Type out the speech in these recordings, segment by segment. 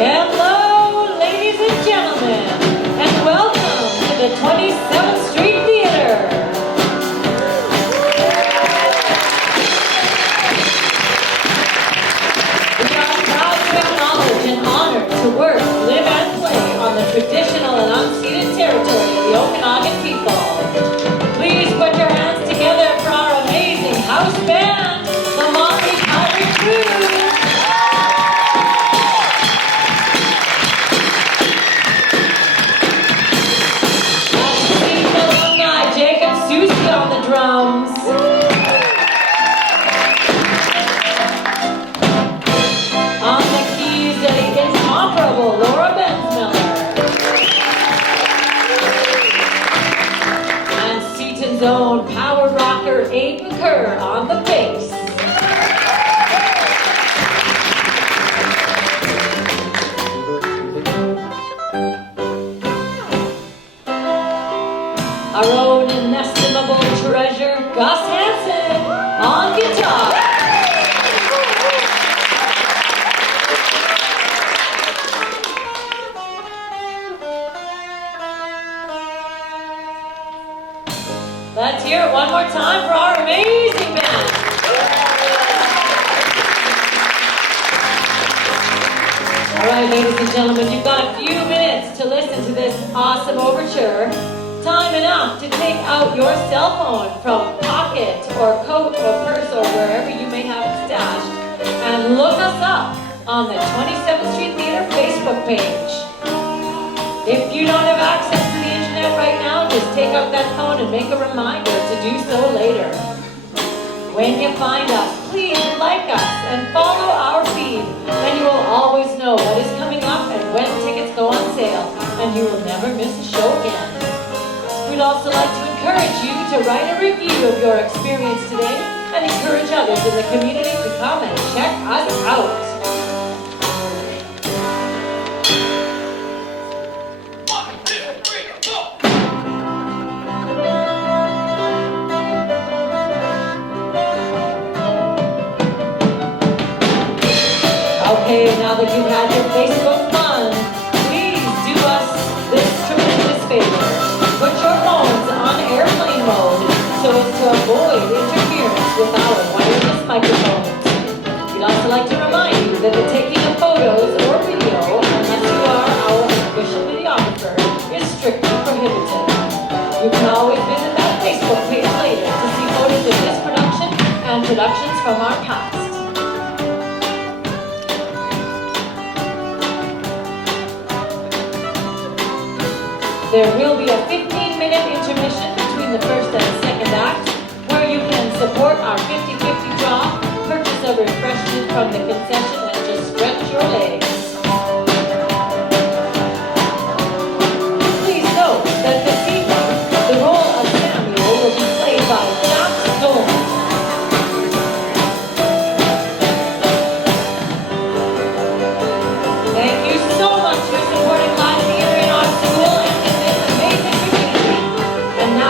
Hello, ladies and gentlemen, and welcome to the 27th Street Theater. We are proud to acknowledge and honored to work, live, and play on the traditional and unceded territory of the Okanagan people. Please put your hands together for our amazing house band, the Motley Pirate Crew. On the drums. On the keys, the incomparable Laura Bensmiller. And Seaton's own power rocker Abe McCurr on the bass. Our own inestimable treasure, Gus Hansen, on guitar. Let's hear it one more time for our amazing band. All right, ladies and gentlemen, you've got a few minutes to listen to this awesome overture. Time enough to take out your cell phone from pocket or coat or purse or wherever you may have it stashed and look us up on the 27th Street Theater Facebook page. If you don't have access to the internet right now, just take out that phone and make a reminder to do so later. When you find us, please like us and follow our feed, and you will always know what is coming up and when tickets go on sale, and you will never miss a show again. We'd also like to encourage you to write a review of your experience today and encourage others in the community to come and check us out. 1, 2, 3, 4. Okay, now that you've had your Facebook fun, please do us this tremendous favor. Put your phones on airplane mode so as to avoid interference with our wireless microphones. We'd also like to remind you that the taking of photos or video, unless you are our official videographer, is strictly prohibited. You can always visit that Facebook page later to see photos of this production and productions from our past. There will be a 15-minute intermission between the first and second act, where you can support our 50-50 draw, purchase a refreshment from the concession, and just stretch your legs. Please note that this evening, the role of Samuel will be played by Jack Stone. Thank you so much for supporting live theater in our school and in this amazing community. And now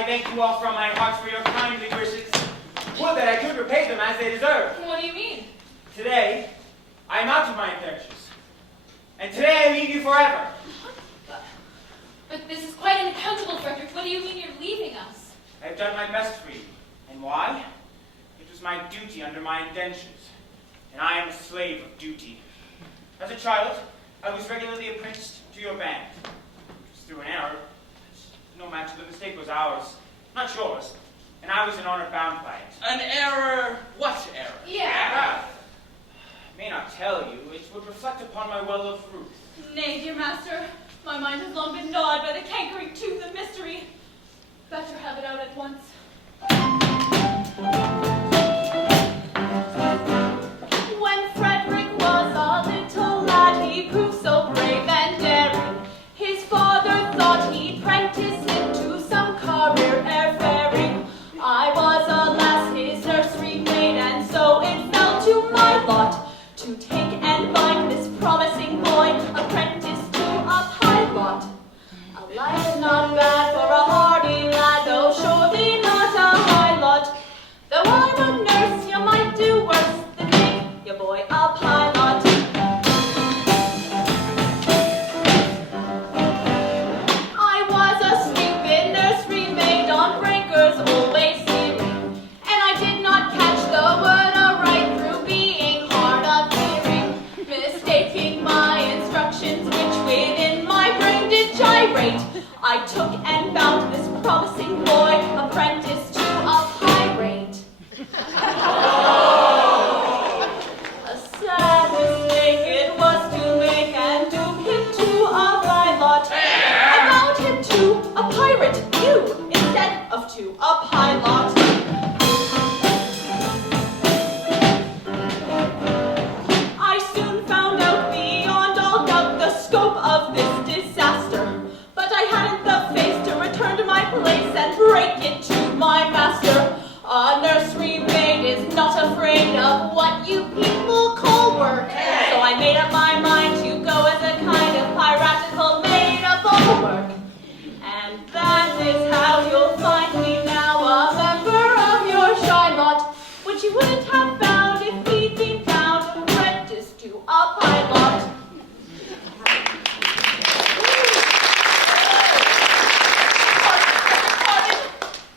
I thank you all from my heart for your kindly wishes. Would that I could repay them as they deserve. What do you mean? Today, I am out of my adventures. And today I leave you forever. But this is quite unaccountable, Frederic. What do you mean you're leaving us? I have done my best for you. And why? It was my duty under my indentures. And I am a slave of duty. As a child, I was regularly apprenticed to your band. It was through an error. No matter, the mistake was ours, not yours. And I was in honor bound by it. An error? What error? Yeah. I may not tell you, it would reflect upon my well-loved Ruth. Nay, dear master, my mind has long been gnawed by the cankering tooth of mystery. Better have it out at once. When Frederic was a little lad, he proved so brave and daring. His father thought he'd practice him to some career airfaring. I was, alas, his nursery maid, and so it fell to my lot to take and bind this promising boy, apprentice to a pilot. A life not bad for a hardy lad, though surely not a high lot. Though I'm a nurse, you might do worse than make your boy a pilot. I was a stupid nursery maid on breakers, always steering, and I did not catch the word aright through being hard of hearing, mistaking my instructions, which within my brain did gyrate. I took and bound this promising boy, apprentice to a pirate. A sad mistake it was to make and doom him to a pilot. I bound him to a pirate, you, instead of to a pilot. I soon found out beyond all doubt the scope of this disaster, but I hadn't the face to return to my place and break it to my master. A nursery maid is not afraid of what you people call work, so I made up my mind to go as a kind of piratical maid of all work. And that is how you'll find me now, a member of your shy lot, which you wouldn't have found if he'd been found apprentice to a pilot.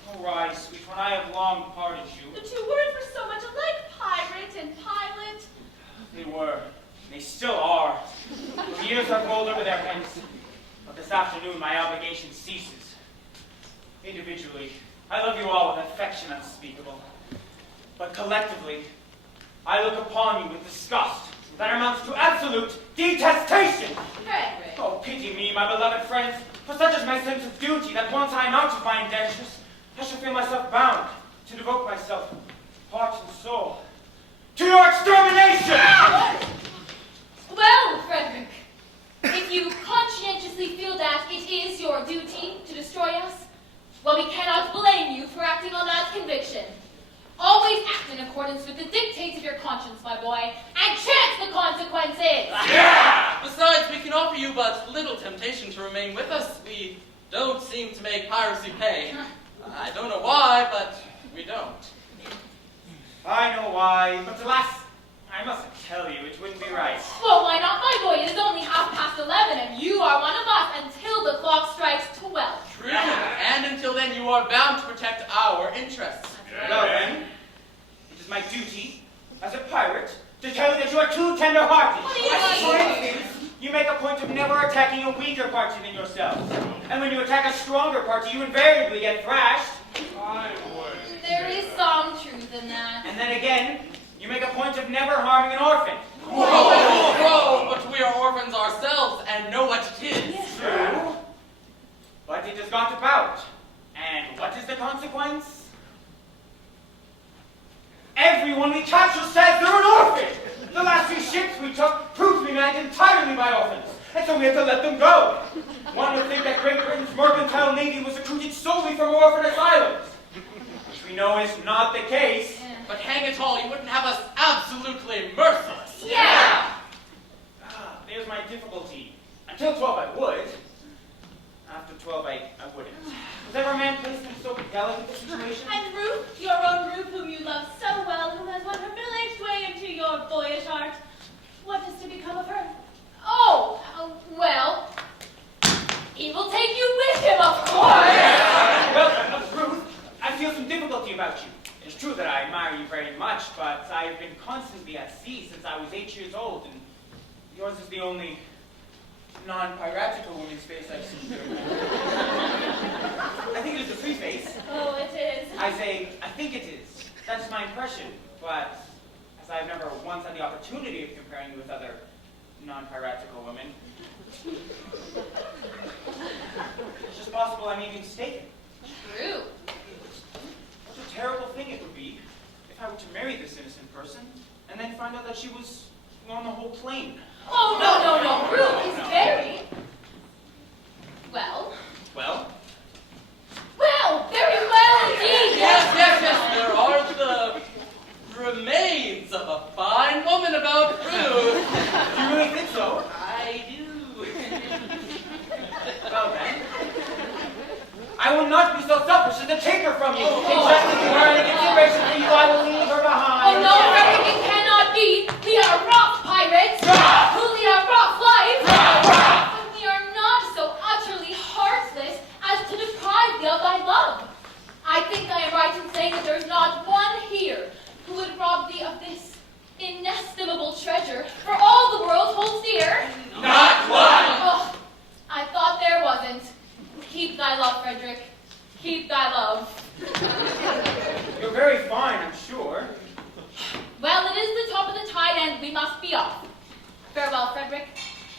All right, sweet one, I have long parted you. The two words were so much alike, pirate and pilot. They were. They still are. The years have rolled over their heads. But this afternoon, my obligation ceases. Individually, I love you all with affection unspeakable. But collectively, I look upon you with disgust that amounts to absolute detestation. Frederic. Oh, pity me, my beloved friends, for such is my sense of duty that once I am out of my indentures, I shall feel myself bound to devote myself, heart and soul, to your extermination! Well, Frederic, if you conscientiously feel that it is your duty to destroy us, well, we cannot blame you for acting on that conviction. Always act in accordance with the dictates of your conscience, my boy, and chance the consequences! Yeah! Besides, we can offer you but little temptation to remain with us. We don't seem to make piracy pay. I don't know why, but we don't. I know why, but alas, I mustn't tell you, it wouldn't be right. Well, why not, my boy? It is only 11:30, and you are one of us until the clock strikes 12. True, and until then you are bound to protect our interests. Well then, it is my duty, as a pirate, to tell you that you are too tender-hearted. What do you mean? For instance, you make a point of never attacking a weaker party than yourselves. And when you attack a stronger party, you invariably get thrashed. There is some truth in that. And then again, you make a point of never harming an orphan. Whoa, but we are orphans ourselves and know what it is. True. But it is got about. And what is the consequence? Everyone we capture says they're an orphan. The last few ships we took proved to be manned entirely by orphans, and so we had to let them go. One would think that Great Britain's mercantile navy was recruited solely from orphan asylums, which we know is not the case. But hang it all, you wouldn't have us absolutely merciless. Yeah! There's my difficulty. Until 12 I would. After 12 I wouldn't. Was ever a man placed in so delicate the situation? And Ruth, your own Ruth, whom you love so well, who has won her middle-aged way into your boyish heart. What is to become of her? Oh, well, he will take you with him, of course. Well, Ruth, I feel some difficulty about you. It's true that I admire you very much, but I've been constantly at sea since I was 8 years old, and yours is the only non-piratical woman's face I've seen here. I think it is the free face. Oh, it is. I say, I think it is. That's my impression, but as I've never once had the opportunity of comparing you with other non-piratical women, it's just possible I may be mistaken. True. What a terrible thing it would be if I were to marry this innocent person and then find out that she was on the whole plane. Oh, no. Ruth is very... Well, very well indeed. Yes. There are the remains of a fine woman about Ruth. Do you really think so? I do. Well then, I will not be so selfish as to take her from you. Oh. Exactly for her, in consideration for you, I will leave her behind. Oh, no, Frederic, it cannot be. We are rock pirates who lead a rock life. But we are not so utterly heartless as to deprive thee of thy love. I think I am right in saying that there is not one here who would rob thee of this inestimable treasure, for all the world holds dear. Not one. Oh, I thought there wasn't. Keep thy love, Frederic. Keep thy love. You're very fine, I'm sure. Well, it is the top of the tide, and we must be off. Farewell, Frederic.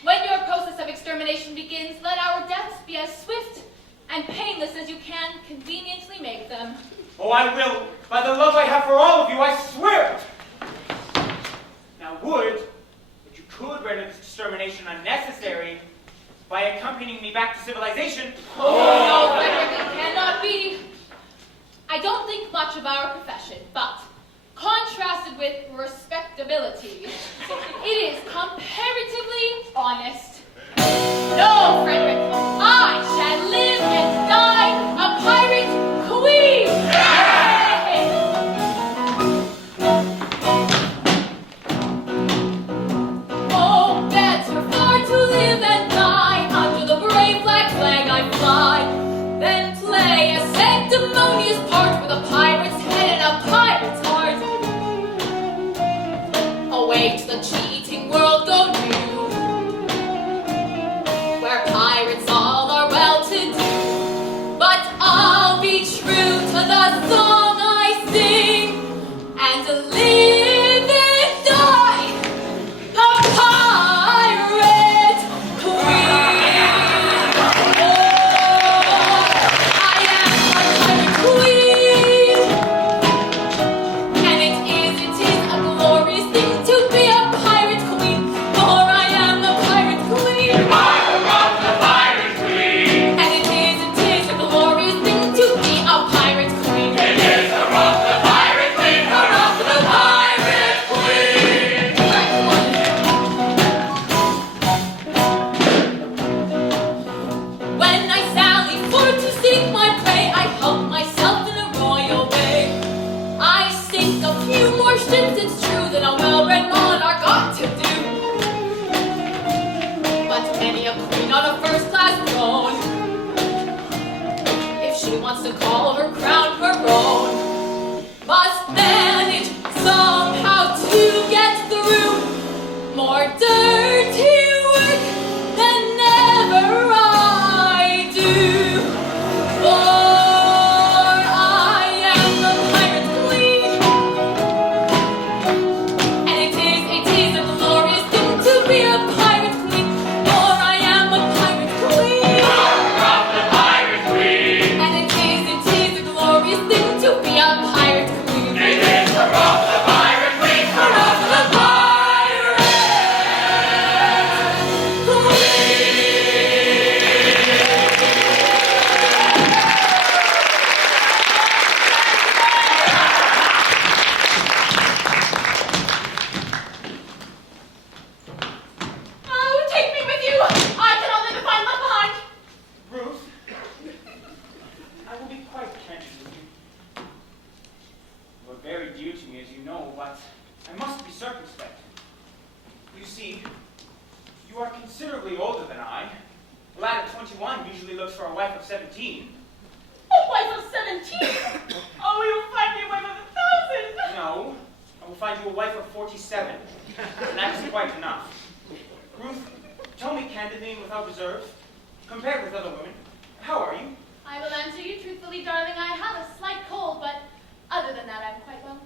When your process of extermination begins, let our deaths be as swift and painless as you can conveniently make them. Oh, I will. By the love I have for all of you, I swear it. Now, but you could render this extermination unnecessary by accompanying me back to civilization. Oh, no, Frederic, it cannot be. I don't think much of our profession, but contrasted with respectability, it is comparatively honest. No, Frederic, I shall live and die a pirate queen! Oh, better far to live and die under the brave black flag I fly than play a sanctimonious part with a pirate's head and a pirate's heart. Away to the cheating world go you, where pirates all are well to do. But I'll be true to the song I sing and live and die a pirate queen. Oh, I am a pirate queen, and it is a glorious thing to be a pirate 21 usually looks for a wife of 17. A wife of 17? Oh, you'll find me a wife of 1,000! No, I will find you a wife of 47. And that is quite enough. Ruth, tell me candidly and without reserve, compared with other women, how are you? I will answer you truthfully, darling. I have a slight cold, but other than that, I'm quite well.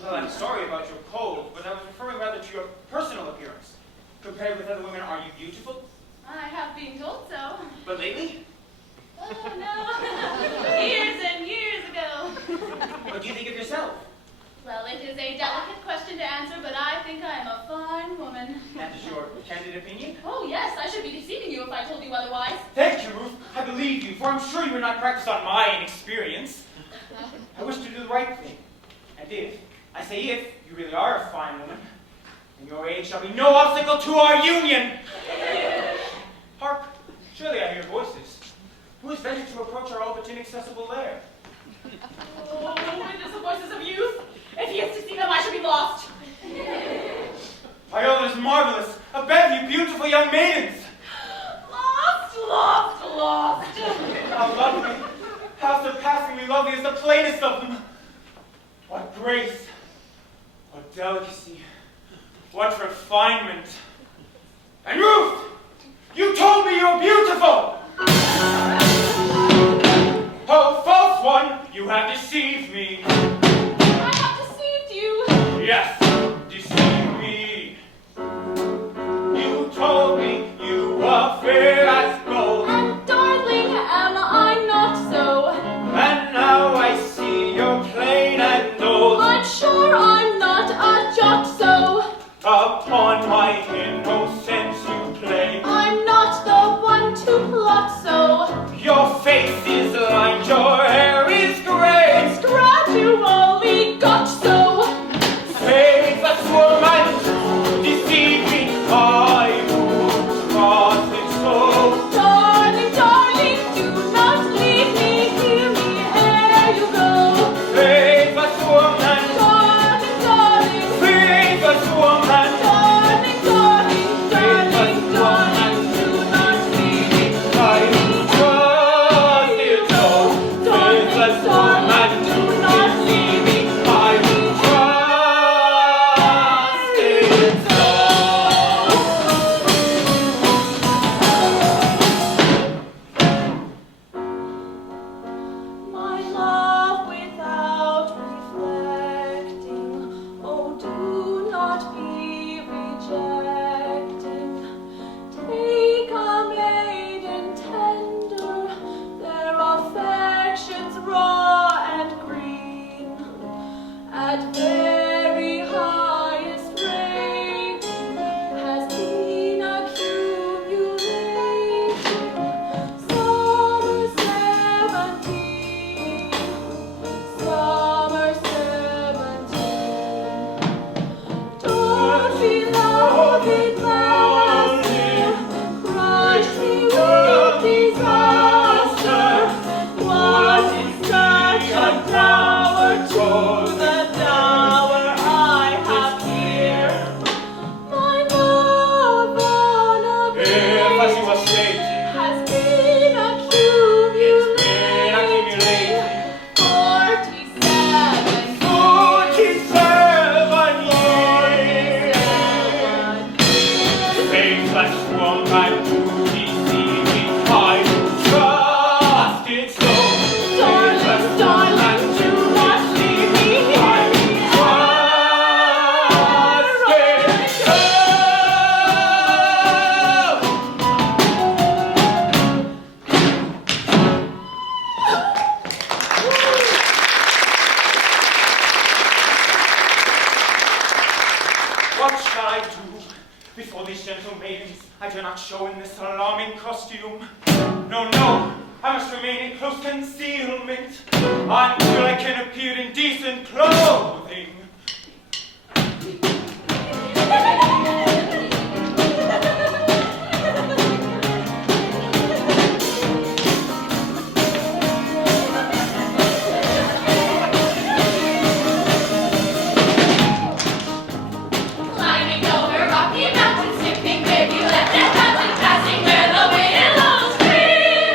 Well, I'm sorry about your cold, but I was referring rather to your personal appearance. Compared with other women, are you beautiful? I have been told so. But lately? Oh, no. Years and years ago. What do you think of yourself? Well, it is a delicate question to answer, but I think I am a fine woman. That is your candid opinion? Oh, yes, I should be deceiving you if I told you otherwise. Thank you, Ruth. I believe you, for I'm sure you are not practiced on my inexperience. I wish to do the right thing. And if, I say if, you really are a fine woman, then your age shall be no obstacle to our union. Hark, surely I hear voices. Who has ventured to approach our all but inaccessible lair? Oh, it is the voices of youth. If he is to see them, I shall be lost. My all is marvelous, a bevy of beautiful young maidens. Lost, lost, lost. How lovely, how surpassingly lovely is the plainest of them. What grace, what delicacy, what refinement. And Ruth, you told me you were beautiful! Oh, false one, you have deceived me. I have deceived you. Yes, deceived me. You told me you were fair as gold. And darling, am I not so? And now I see you're plain and old. I'm sure I'm not a jot so. Upon my innocence you play. I'm not the one to plot so. Your face is lined, your hair is gray. It's gradually got so. Faithless woman, deceive me, I would trust it so. Darling, darling, do not leave me. Hear me ere you go. Faithless woman, Darling, darling, faithless woman, darling, darling, darling, darling, do not leave me. I would trust it so. Faithless woman, do not leave me. I would trust it so. My love without reflecting, oh, do not be rejecting. Take a maiden tender, their affections raw and green, at very highest rating has been accumulating. Summer 17, summer 17. Don't be loving master, crush me with disaster. What is such a dower to the dower I have here? My love on a If, as you were page stating, has been it's been accumulating. accumulating 47 47 years. 47 Faithless woman, to deceive me, I would trust it so. Darling, darling, do not leave me here. I would trust it so. What shall I do before these gentle maidens I do not show in this alarming costume? No, no, I must remain in close concealment until I can appear in decent clothing. Climbing over rocky mountains, skipping where you left and passing where the wind blows free.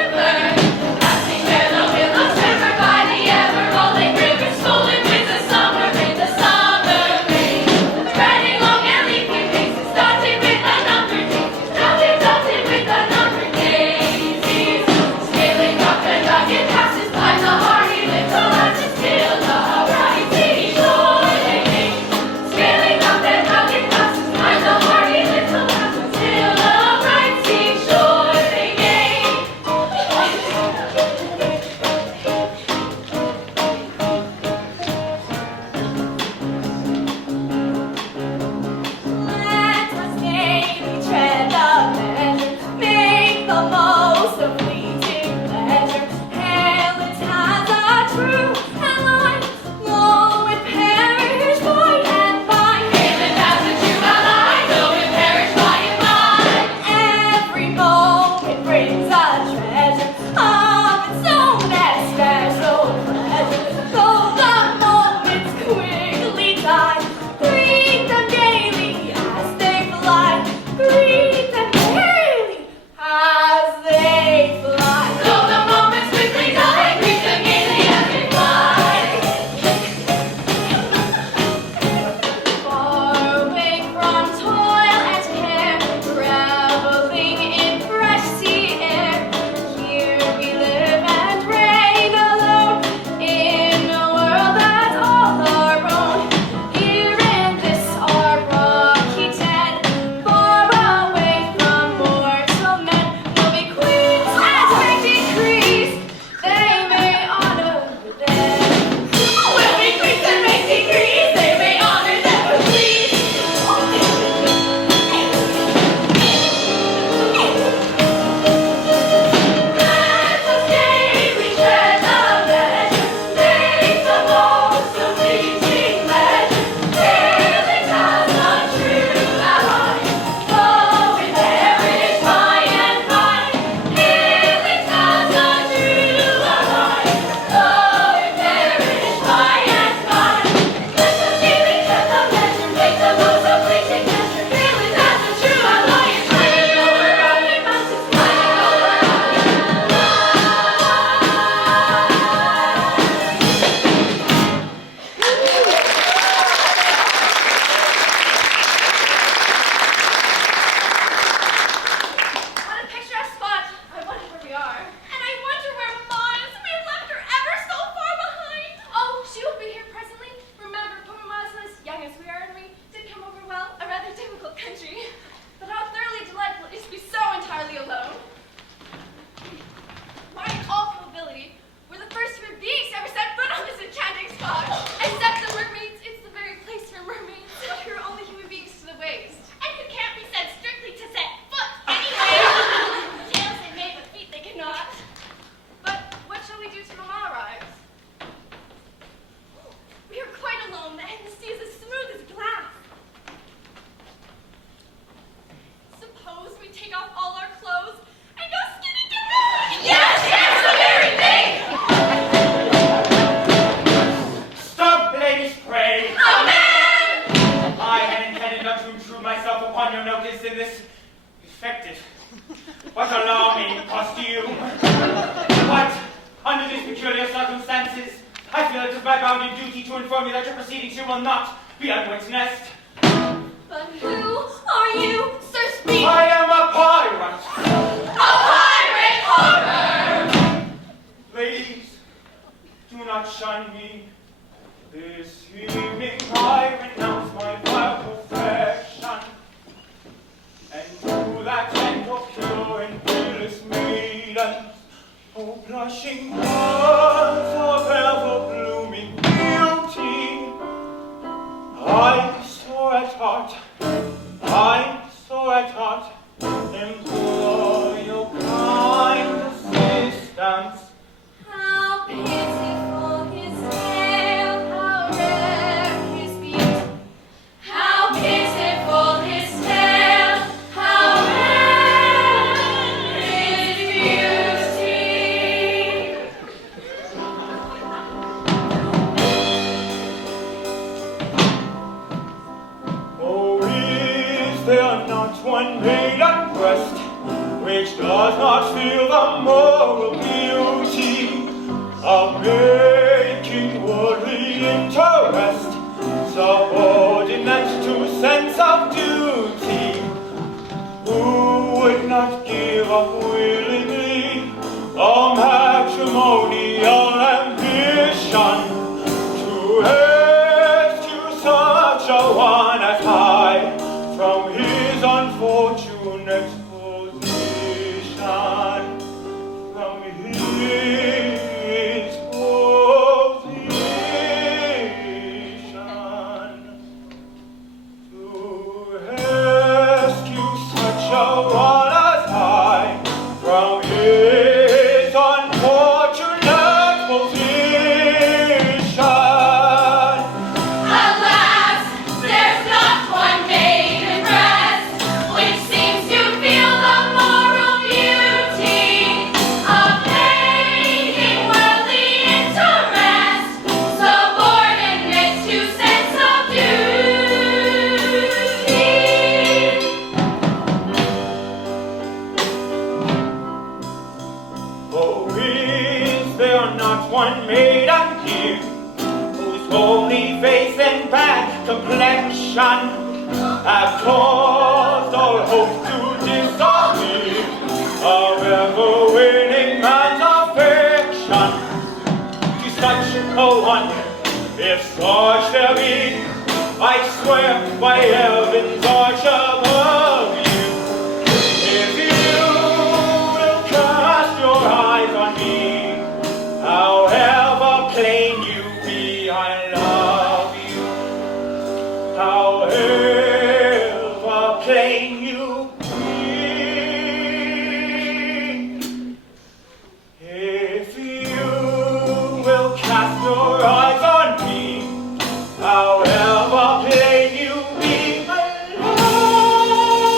What alarming costume! What, under these peculiar circumstances, I feel it is my bounden duty to inform you that your proceedings here will not be unwitnessed. But who are you, Sir Speak? I am a pirate! A pirate horror! Ladies, do not shun me. This evening I renounce my vile profession, and to that end of pure and fearless maidens, oh blushing hearts of ever-blooming beauty, I so at heart, implore your kind assistance. How pitiful his tale, how rare his beauty. How pitiful his tale, how rare his beauty. Oh, is there not one maiden breast which does not feel the moral beauty of making worldly interest subordinate to sense of duty? Who would not give up willingly a matrimonial ambition to rescue such a one as I from his unfortunate position? From his position to rescue such a one as I from his unfortunate position. Alas, there's not one maiden breast which seems to feel the moral beauty of making worldly interest subordinate to sense of duty. Oh, is there not one maiden here whose homely face and bad complexion have caused all hope to disappear of ever-winning man's affection? To such a one, if such there be, I swear by heaven's arch above you, if you will cast your eyes on me, however plain you be, I love you. However plain you be, if you will cast your eyes on me, however plain you be, I love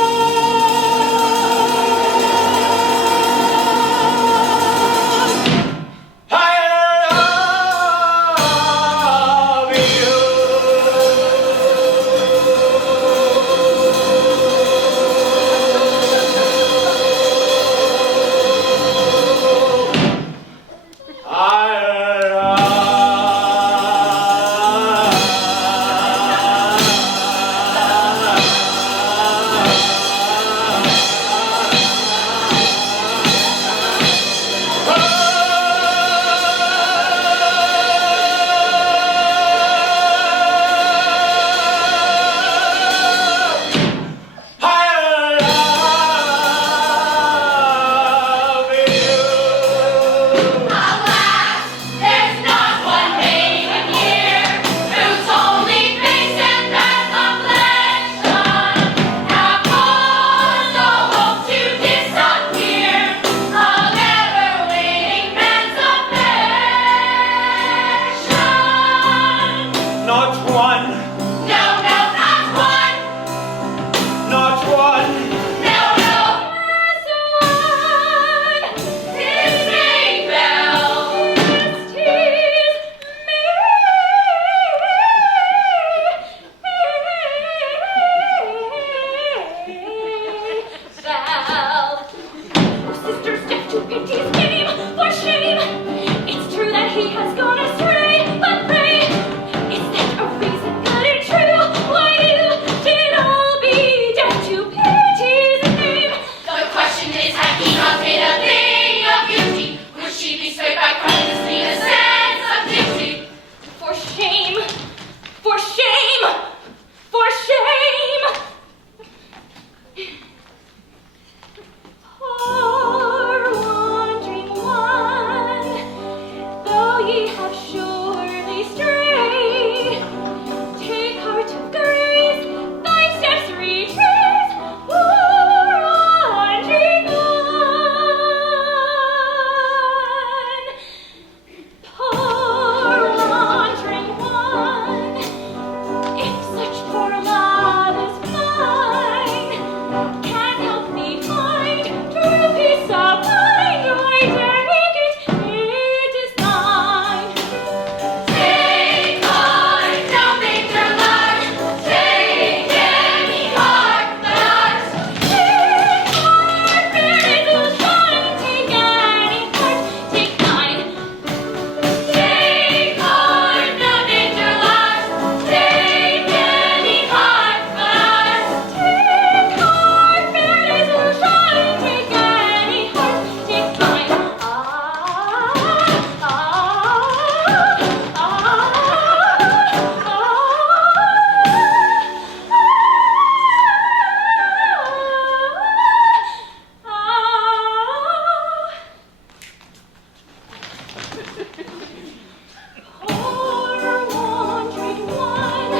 Poor wandering one,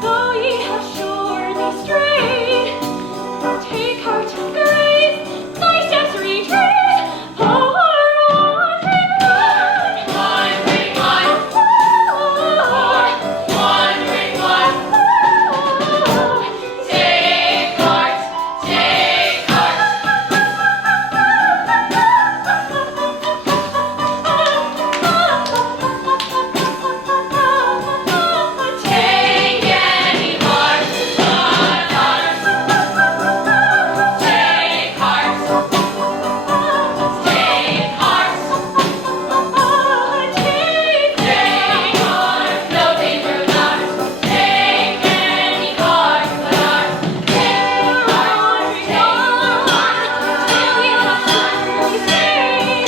though ye have surely strayed, take heart of grace, thy steps retrace. Poor wandering one, Wandering one, wandering one. Take heart, take heart. Take any heart but ours. Take heart, take heart. Take heart, no danger with ours. Take any heart but ours. Take heart, till we have surely stayed.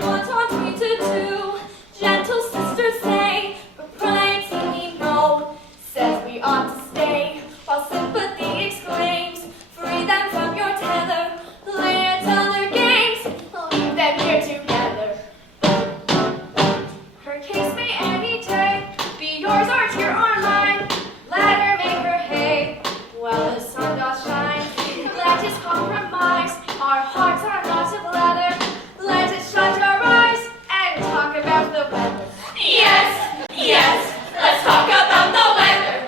What ought we to do? Gentle sisters say, propriety we know, says we ought to stay, while sympathy exclaims, free them from your tether, lay it till their games, leave them here together. Her case may any day be yours or tear or mine. Let her make her hay while the sun doth shine. Let us compromise, our hearts are not of leather. Let us shut our eyes and talk about the weather. Yes, yes, let's talk about the weather.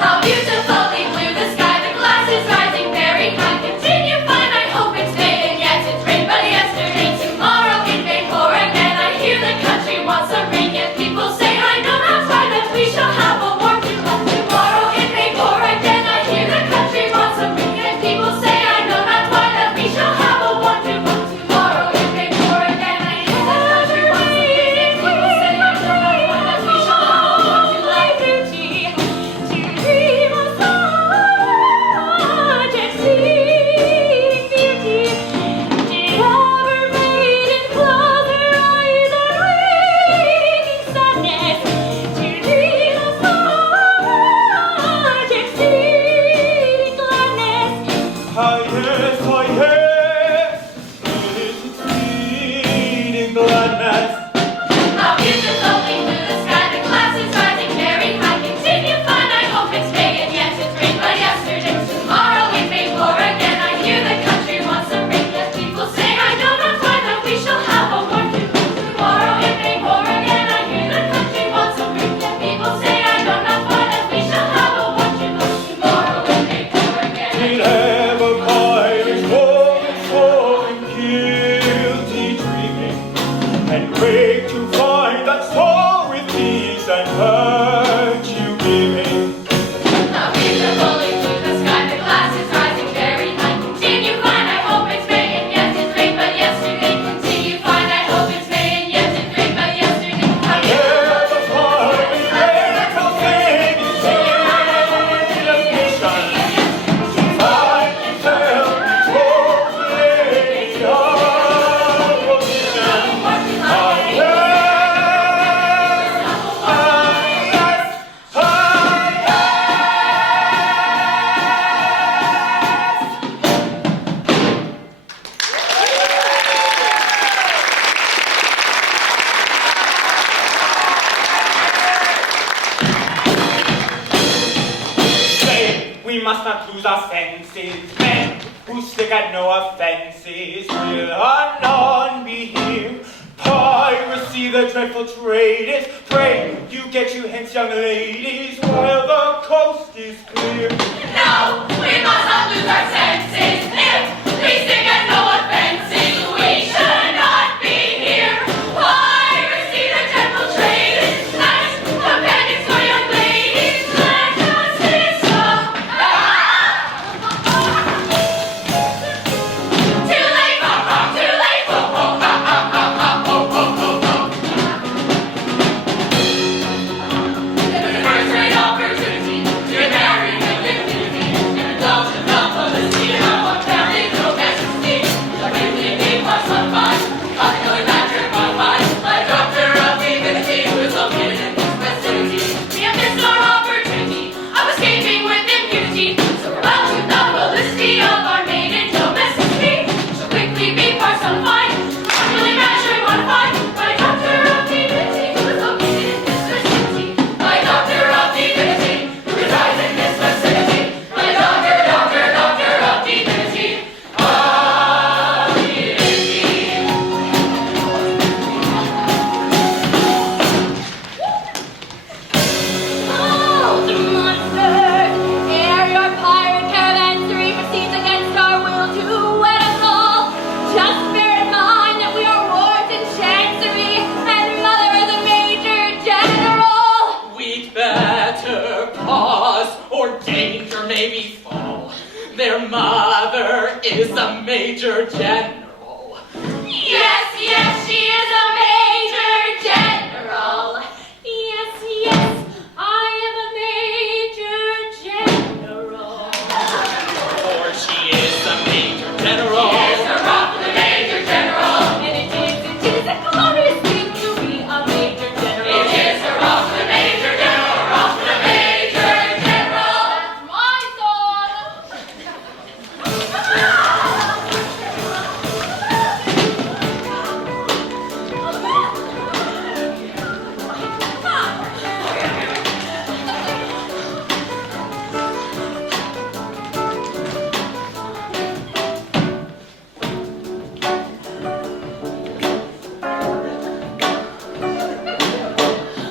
How beautifully blue the sky, the glass is rising very high. Continue fine, I hope it's May, and yet it's rain. But yesterday, tomorrow it may pour again. I hear the country wants some rain, yet people say I know not why that we shall have a warm tomorrow it may pour again. I hear the country wants some rain, yet people say I know not why that we shall have a warm tomorrow it may pour again. I hear the country wants some rain, yet people say I know not why that we shall have a warm My duty to dream of such exceeding beauty, did ever maiden close her eyes and waking sadness, to dream of such exceeding gladness. Ah yes, it is exceeding gladness. How beautifully blue the sky, the glass is rising very high. Continue fine, I hope it's May, and yes, it's rain. But yesterday, tomorrow it may pour again. I hear the country wants some rain, yet people say I know not why that we shall have a warm tomorrow it may pour again. I hear the country wants some rain, yet people say I know not why that we shall have a warm tomorrow it may pour again. Did ever pirates walk ashore in guilty dreaming, and wake to find that soul with peace and virtue giving? How beautifully blue the sky, the glass is rising very high. Continue fine, I hope it's May, and yes, it's rain. But yesterday, continue fine, I hope it's May, and yes, it's rain. But yesterday, how Ever pirates echo sing in celebration, to find themselves proclaiming our position. Ah yes, we must not lose our senses. Men who stick at no offenses will anon be here. Piracy, the dreadful trade is. Pray you get you hence, young ladies, while the coast is clear. No, we must not lose our senses. If we stick at no offenses, we should not be here. Piracy, the dreadful trade is. Nice companions for young ladies. Let us stop. Too late, too late. is a major general. Yes, yes, she is a major general. Yes, yes, I am a major general. For she is a major general. She is a rock with a major general. And it is a glorious thing to be a major general. It is a rock with a major general, rock with a major general. That's my song.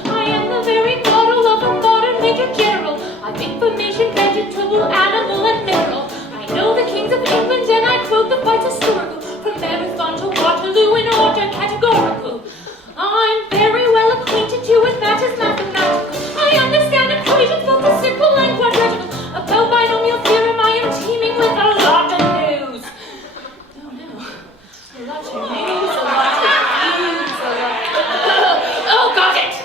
I am the very model of a modern major general. I've information, vegetable, animal, and mineral. I know the kings of England and I quote the fights historical, from Marathon to Waterloo in order categorical. I'm very well acquainted too with matters mathematical. I understand equations both reciprocal and quadratical. About binomial theorem I am teeming with a lot of news. Oh no, a lot of news, a lot of news, a lot of... Oh, got it!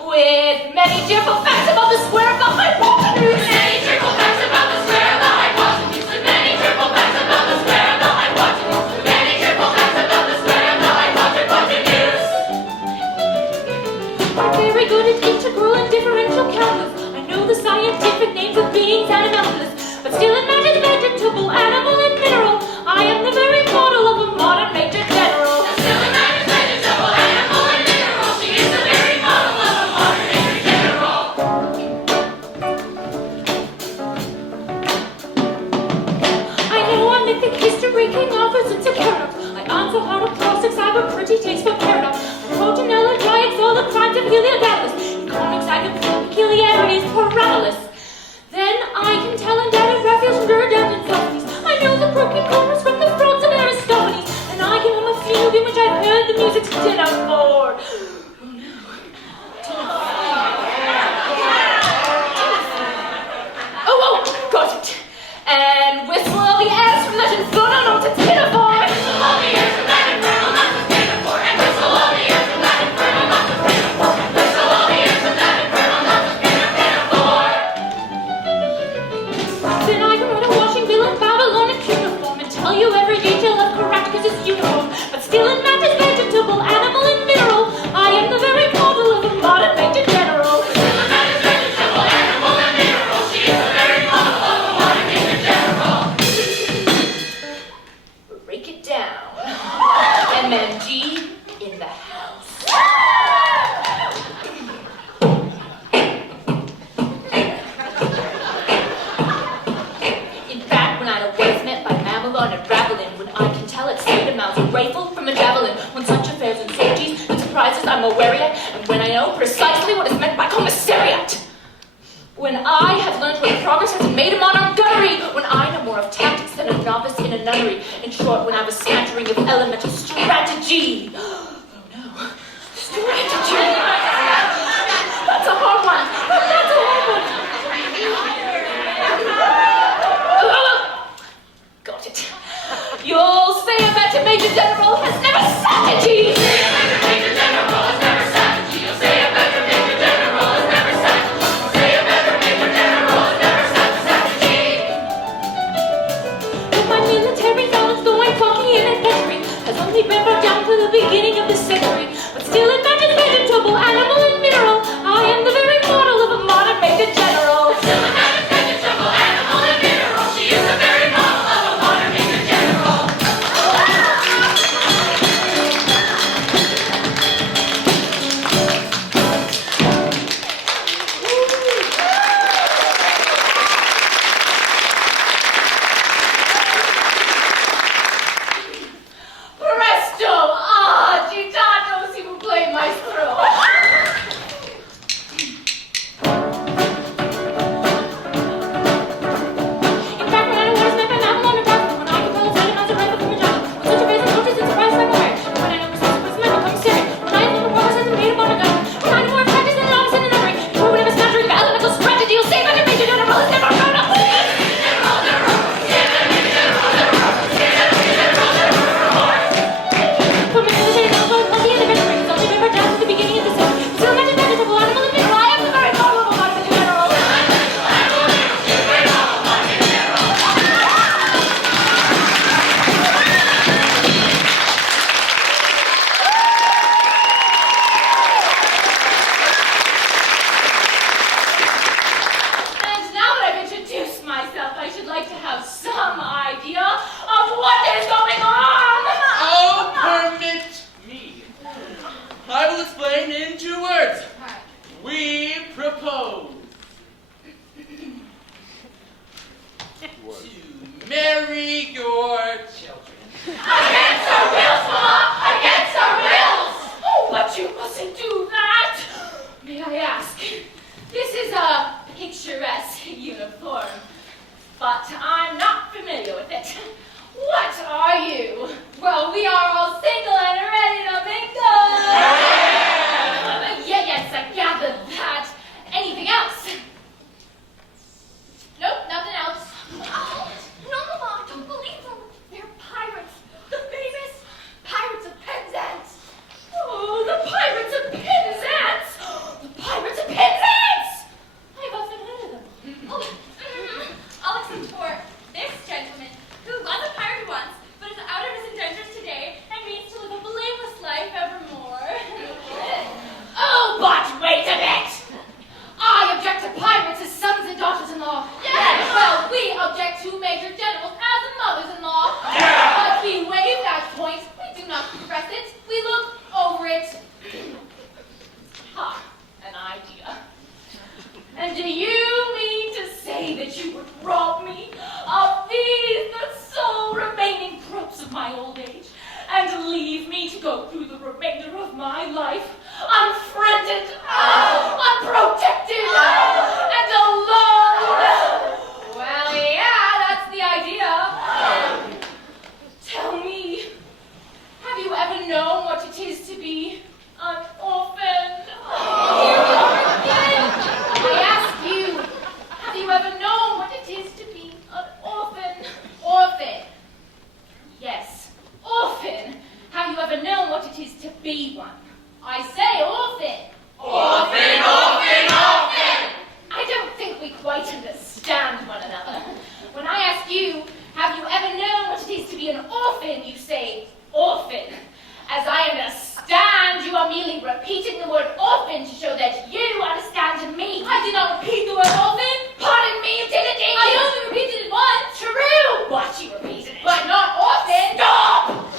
With many cheerful facts about the square of the hypotenuse. Many cheerful facts about the square of the hypotenuse. Many cheerful facts about the square of the hypotenuse. Many cheerful facts about the square of the hypotenuse. I'm very good at integral and differential calculus. I know the scientific names of beings and anomalous. But still it matters vegetable, animal, and mineral. I am the very model of a modern major general. Still it matters vegetable, animal, and mineral. She is the very model of a modern major general. I know a mythic history, king authors, and Chirkoff. I answer hard acrostics, I have a pretty taste for paradox. I quote an elegiacs, all the crimes of Heliogabalus. In comics, I can feel peculiarities, paralysis. Then I can tell in data refuge from Durandant and Socrates. I know the broken chorus from the frauds of Aristophanes. And I can hum a fugue in which I've heard the music's dinner for. Oh no. Oh, got it. And whistle all the airs from that infernal note it's dinner for. Whistle all the airs from that infernal note it's dinner for. And whistle all the airs from that infernal note it's dinner for. And whistle all the airs from that infernal note it's dinner for. Then I can write a washing bill in Babylon and cuneiform and tell you every detail of Caractacus' uniform. But still it matters vegetable, animal, and mineral. I am the very model of a modern major general. Still it matters vegetable, animal, and mineral. She is the very model of a modern major general. Break it down. MMG in the house. In fact, when I was met by Mabel on a ravelin, when I can tell it straight amounts a rifle from a javelin, when such affairs and sorties and surprises I'm aware yet, and when I know precisely what is meant by commissariat. When I have learned what progress has made a monarch gunnery, when I know more of tactics than a novice in a nunnery, in short, when I've a scattering of elemental strategy. Oh no, strategy. That's a hard one. That's a hard one. Oh, got it. You'll say a better major general has never strategy. Say a better major general has never strategy. You'll say a better major general has never strategy. Say a better major general has never strategy. But my military knowledge, though I'm talking in adventuring, has only been brought down to the beginning of the century. But still it matters vegetable, animal, but I'm not familiar with it. What are you? Well, we are all single and ready to mingle. Yes, I gathered that. Anything else? Nope, nothing else. Oh, no, Mama, I don't believe them. They're pirates. The famous Pirates of Penzance. Oh, the Pirates of Penzance! The Pirates of Penzance! I've often heard of them. Oh, I'll accept for this gentleman, who was a pirate once, but is out of his indentures today and means to live a blameless life evermore. Oh, but wait a bit! I object to pirates as sons and daughters-in-law. Yes! Well, we object to major generals as mothers-in-law. Yeah! But we waive that point. We do not press it. We look over it. Ha, an idea. And do you mean to say that you would rob me of these, the sole remaining tropes of my old age, and leave me to go through the remainder of my life unfriended, unprotected, and alone? Well, yeah, that's the idea. Tell me, have you ever known what it is to be an orphan? Here we are again. I ask you, have you ever known what it is to be an orphan? Orphan. Yes, orphan. Have you ever known what it is to be one? I say orphan. Orphan, orphan, orphan! I don't think we quite understand one another. When I ask you, have you ever known what it is to be an orphan, you say orphan. As I understand, you are merely repeating the word orphan to show that you understand me. I did not repeat the word orphan. Pardon me, you did it, didn't you? I only repeated it once. True. But you repeated it. But not orphan. Stop!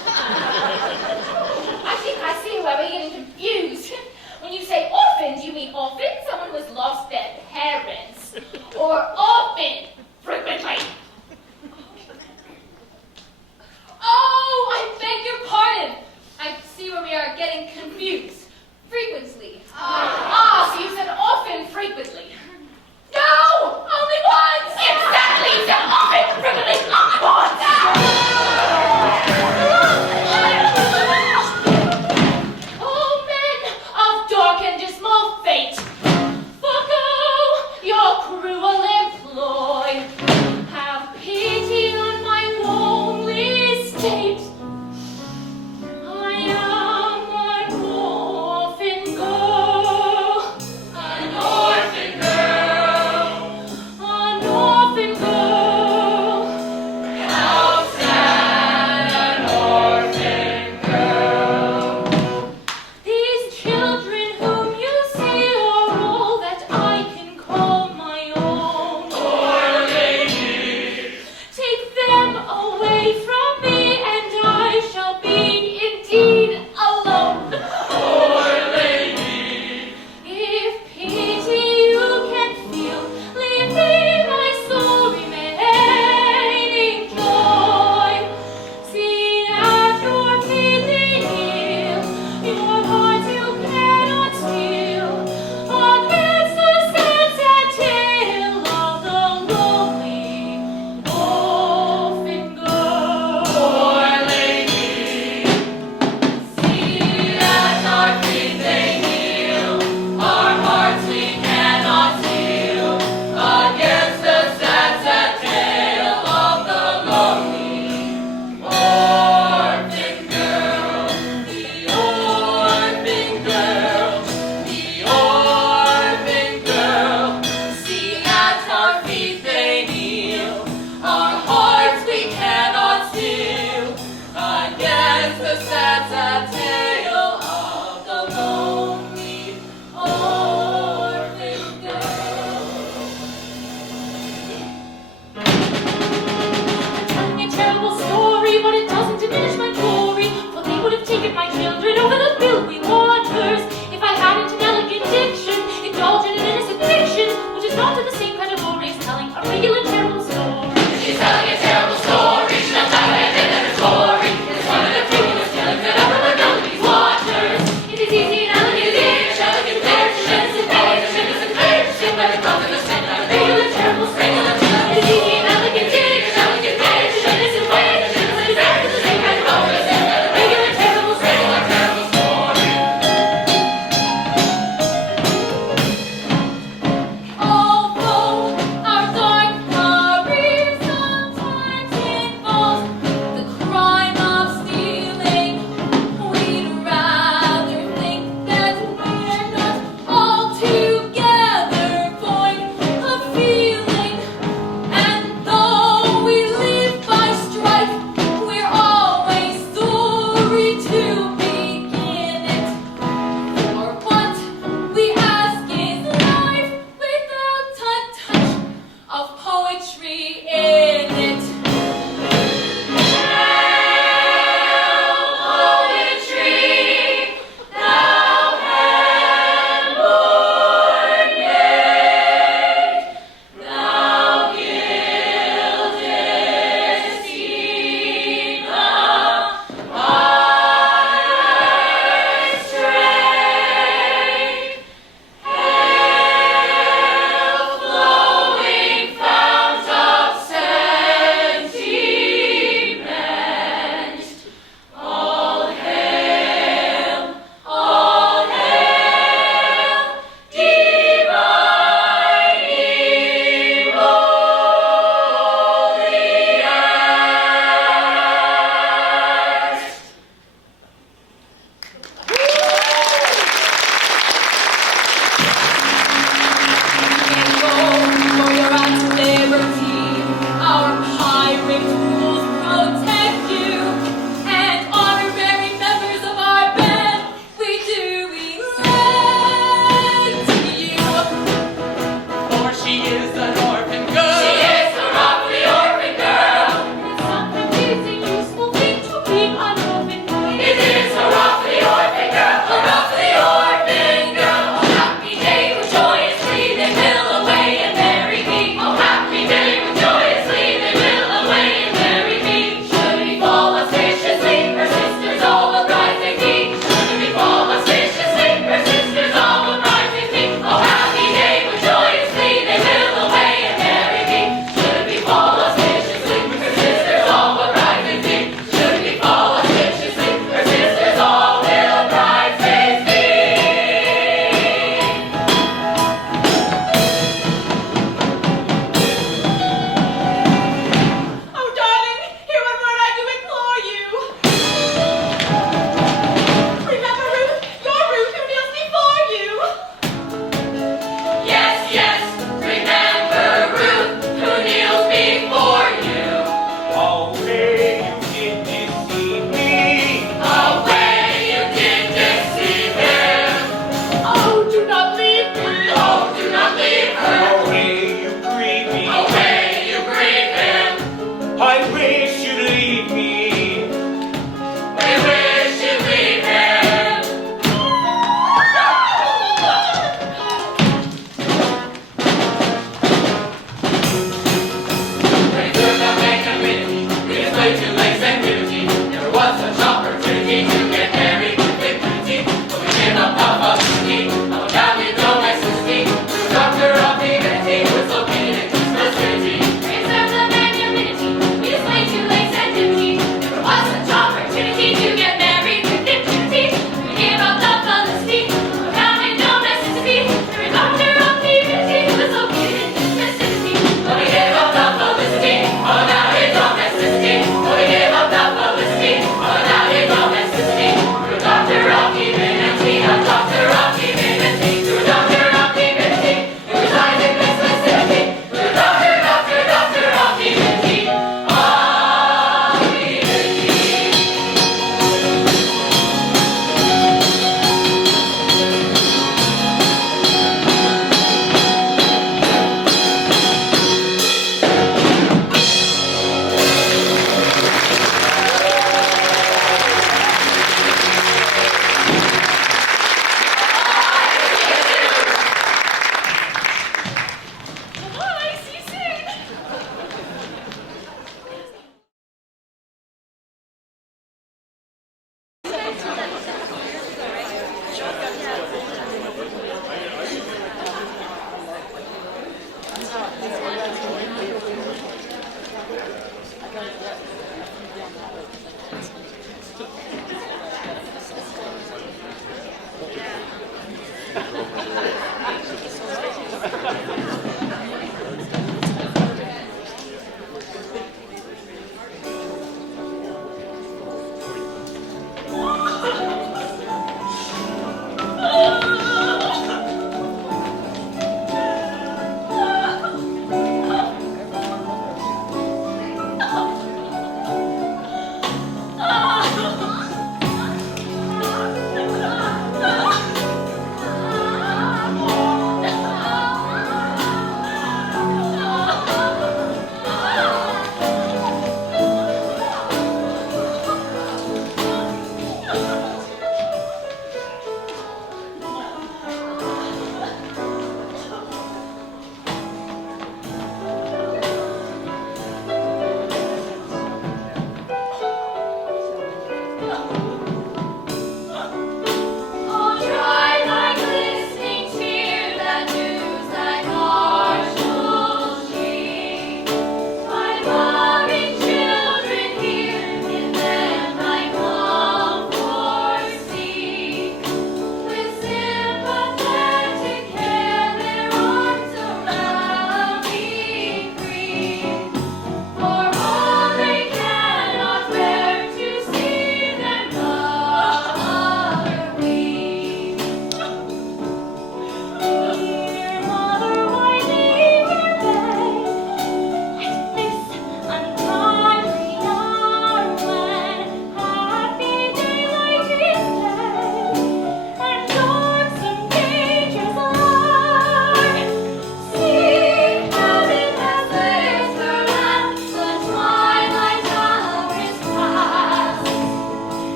I think I see why we're getting confused. When you say orphan, do you mean orphan, someone who has lost their parents? Or orphan, frequently? Oh, I beg your pardon. I see where we are getting confused. Frequently. So you said often frequently. No! Only once! Exactly! You said often frequently only once! Oh, men of dark and dismal fate, forgo your cruel employ.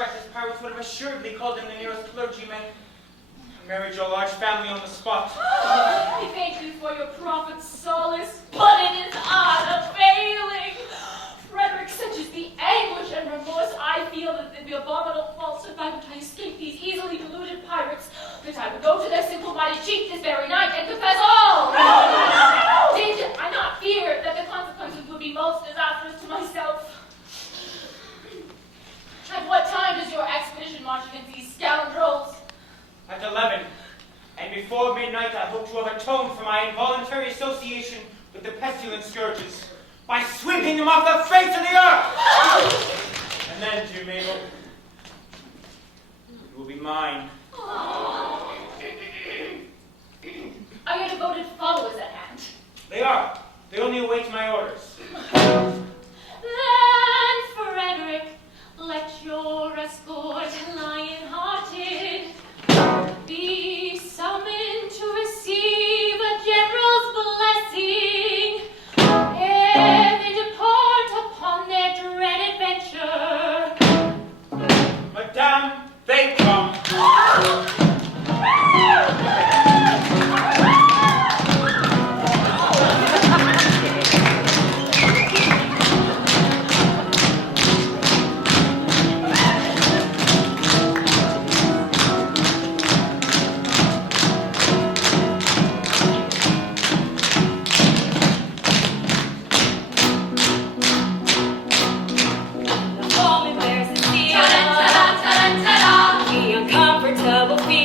reckless pirates would have assuredly called in the nearest clergyman and married your large family on the spot. I thank you for your prophet's solace, but it is unavailing. Frederic, such is the anguish and remorse I feel at the abominable falsehood by which I escaped these easily deluded pirates, that I would go to their simple-minded chief this very night and confess all. Did I not fear that the consequences would be most disastrous to myself? At what time does your expedition march against these scoundrels? At 11, and before midnight I hope to have atoned for my involuntary association with the pestilent scourges by sweeping them off the face of the earth. And then, dear Mabel, you will be mine. Are your devoted followers at hand? They are. They only await my orders. Then, Frederic, let your escort, lion-hearted, be summoned to receive a general's blessing ere they depart upon their dread adventure. Madame, they come. The uncomfortable feeling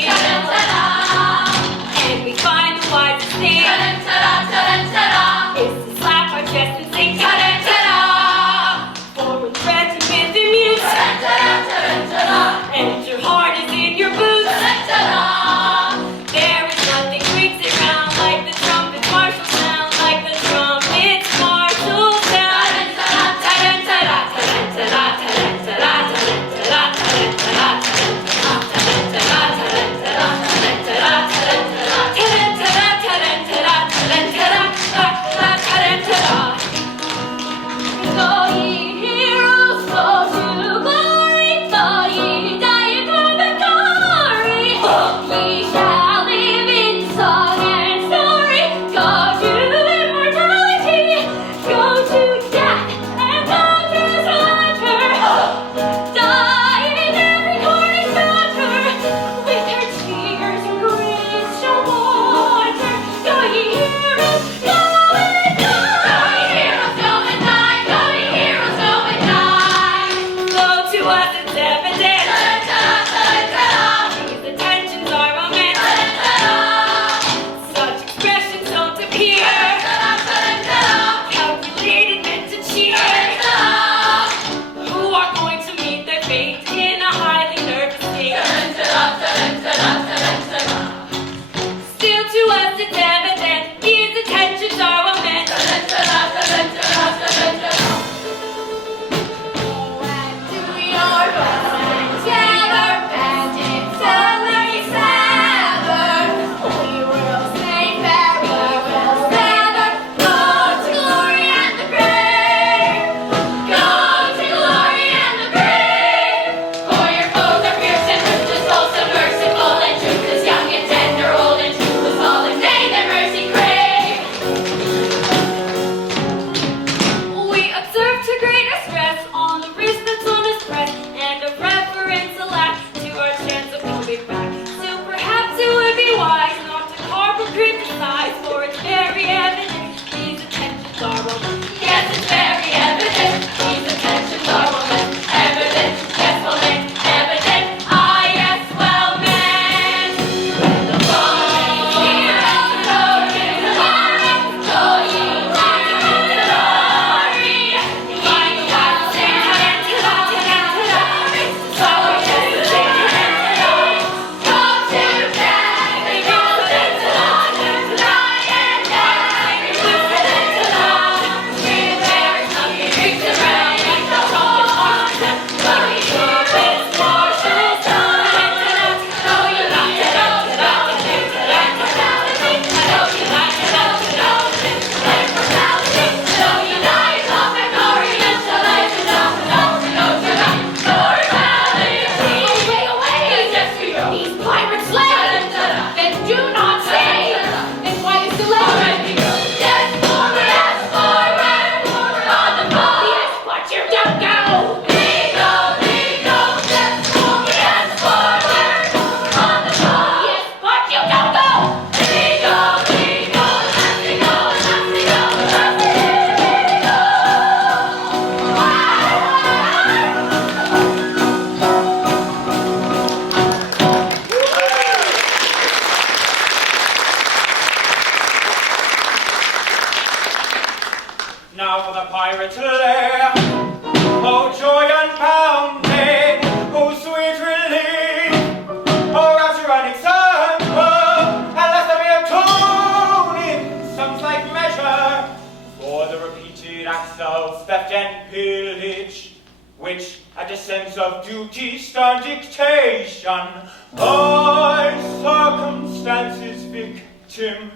duty stern dictation. By circumstances victim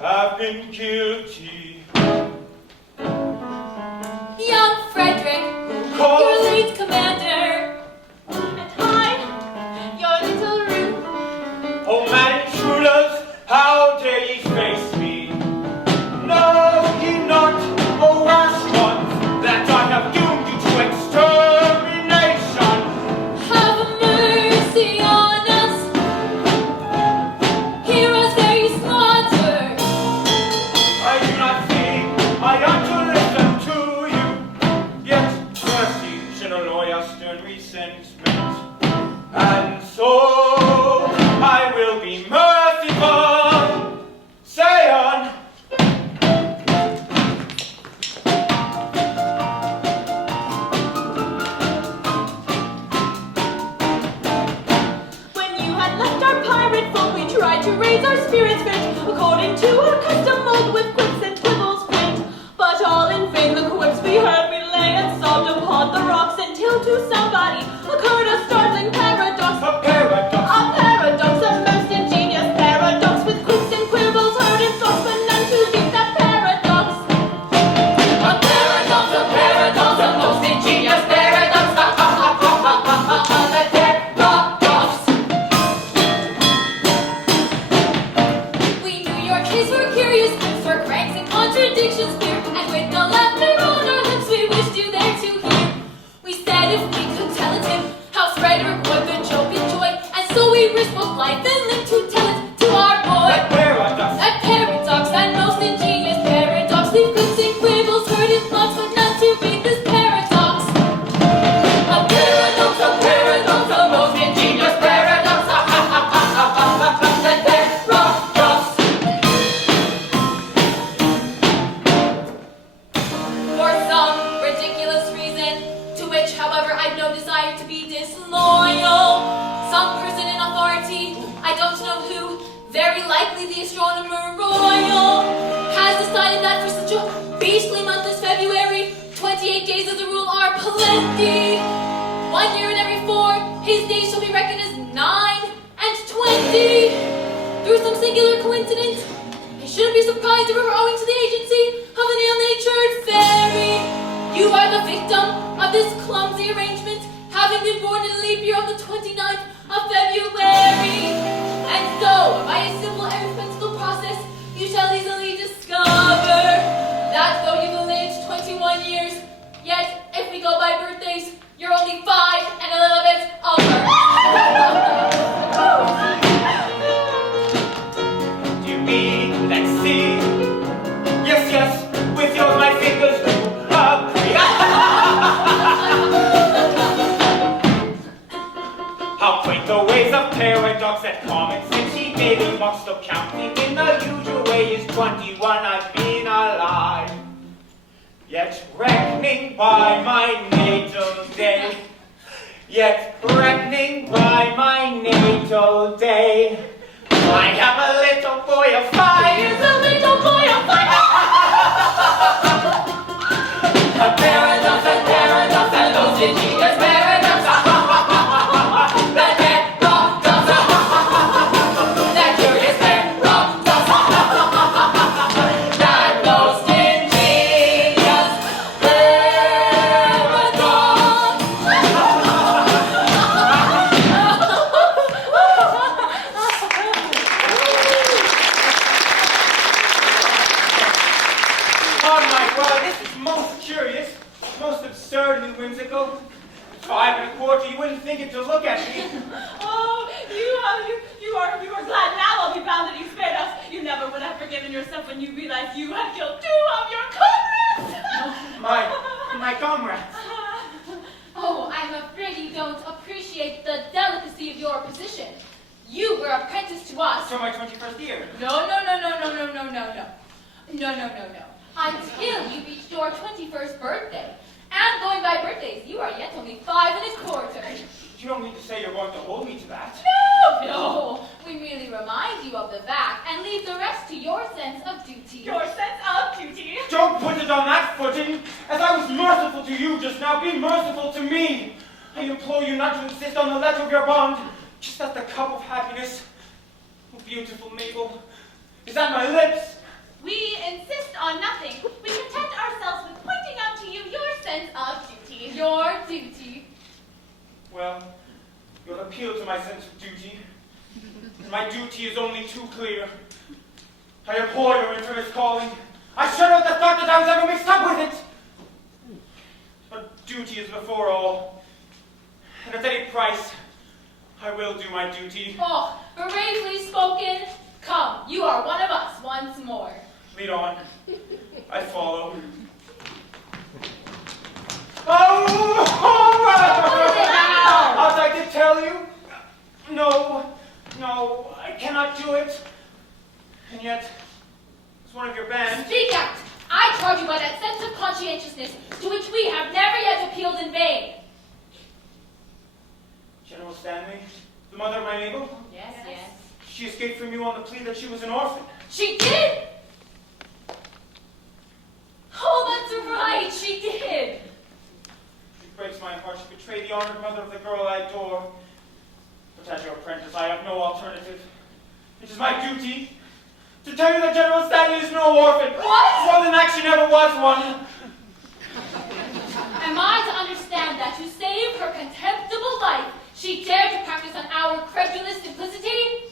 have been guilty. Young Frederic, your lead commander. And I, your little Ruth. Oh, man intruders, how dare ye face me? Know ye not, O rash ones, that I have doomed you to extermination? Have mercy on us. Hear us ere you slaughter. I do not think I ought to listen to you. Yet mercy should alloy us stern resentment. And so I will be merciful. Say on. When you had left our pirate folk, we tried to raise our spirits fit, according to our custom mold with quips and quibbles quaint. But all in vain the quips we heard, we lay and sobbed upon the rocks, until to somebody occurred a startling paradox. A paradox. A paradox, a most ingenious paradox, with quips and quibbles heard in stocks, but none too deep that paradox. A paradox, a most ingenious paradox. We knew your case were curious, quips were cranks and contradictions clear, and with no laughter on our lips, we wished you there to hear. We said if we could tell it him, how Frederic would the joke enjoy, and so we risked both life and limb to tell it to our boy. A paradox. A paradox, that most ingenious paradox. Leave quips and quibbles heard in thoughts, but not to read this paradox. A paradox, a most ingenious paradox. That paradox. For some ridiculous reason, to which, however, I've no desire to be disloyal, some person in authority, I don't know who, very likely the astronomer royal, has decided that for such a beastly month as February, 28 days as a rule are plenty. 1 year in every 4, his days shall be reckoned as 9 and 20. Through some singular coincidence, I shouldn't be surprised if it were owing to the agency of an ill-natured fairy. You are the victim of this clumsy arrangement, having been born in a leap year on the 29th of February. And so, by a simple arithmetical process, you shall easily discover that though you've lived 21 years, yet if we go by birthdays, you're only 5 and a little bit older. Do you mean, let's see? Yes, yes, with yours my fingers do agree. How quaint the ways of paradox that common sense he made in box of counting in the usual way is 21 I've been alive. Yet reckoning by my natal day, I am a little boy of 5. Is a little boy of 5. A paradox, and most ingenious paradox. That paradox, that curious paradox. That most ingenious Oh my God, this is most curious, most absurdly whimsical. 5 1/4, you wouldn't think it to look at me. Oh, you are glad now, I'll be bound, that you spared us. You never would have forgiven yourself when you realized you had killed 2 of your comrades. My comrades. Oh, I'm afraid you don't appreciate the delicacy of your position. You were apprenticed to us. So my 21st year. No. Until you reached your 21st birthday. And going by birthdays, you are yet only 5 1/4. You don't mean to say you're going to hold me to that? No. We merely remind you of the fact and leave the rest to your sense of duty. Your sense of duty. Don't put it on that footing. As I was merciful to you just now, be merciful to me. I implore you not to insist on the letter of your bond, just as the cup of happiness, oh beautiful Mabel, is at my lips. We insist on nothing. We content ourselves with pointing out to you your sense of duty. Your duty. Well, you have appealed to my sense of duty, and my duty is only too clear. I abhor your infamous calling. I shudder at the thought that I was ever mixed up with it. But duty is before all, and at any price, I will do my duty. Oh, bravely spoken. Come, you are one of us once more. Lead on. I follow. Oh! What is it now? Ought I to tell you? No, I cannot do it. And yet, it's one of your band. Speak out. I charge you by that sense of conscientiousness to which we have never yet appealed in vain. General Stanley, the mother of my Mabel? Yes. She escaped from you on the plea that she was an orphan. She did? Oh, that's right, she did. It breaks my heart to betray the honored mother of the girl I adore. But as your apprentice, I have no alternative. It is my duty to tell you that General Stanley is no orphan. What? More than that, she never was one. Am I to understand that to save her contemptible life, she dared to practice on our credulous simplicity?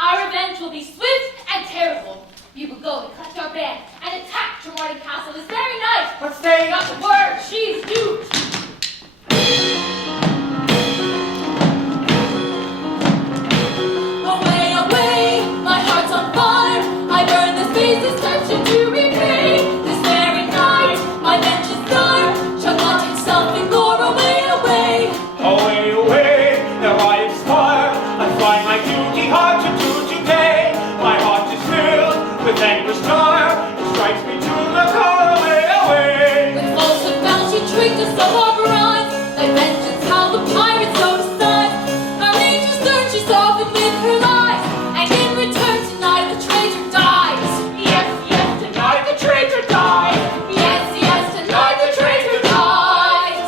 Our revenge will be swift and terrible. We will go and collect our band and attack Tremorton Castle this very night. But stay. Not a word, she's duped. Away, away, my heart's on fire. I burn the spaces tension to repay. This very night, my vengeance dire shall launch itself in gore. Away, away. Away, away, ere I expire. I find my duty hard to do today. My heart is filled with anguish dire. It strikes me to the core. Away, away. With falsehood found, she tricked us of our brides. Thy vengeance, how the pirates so decide. Our angel stern, she softened with her lies. And in return, tonight the traitor dies. Yes, tonight the traitor dies. Yes, tonight the traitor dies.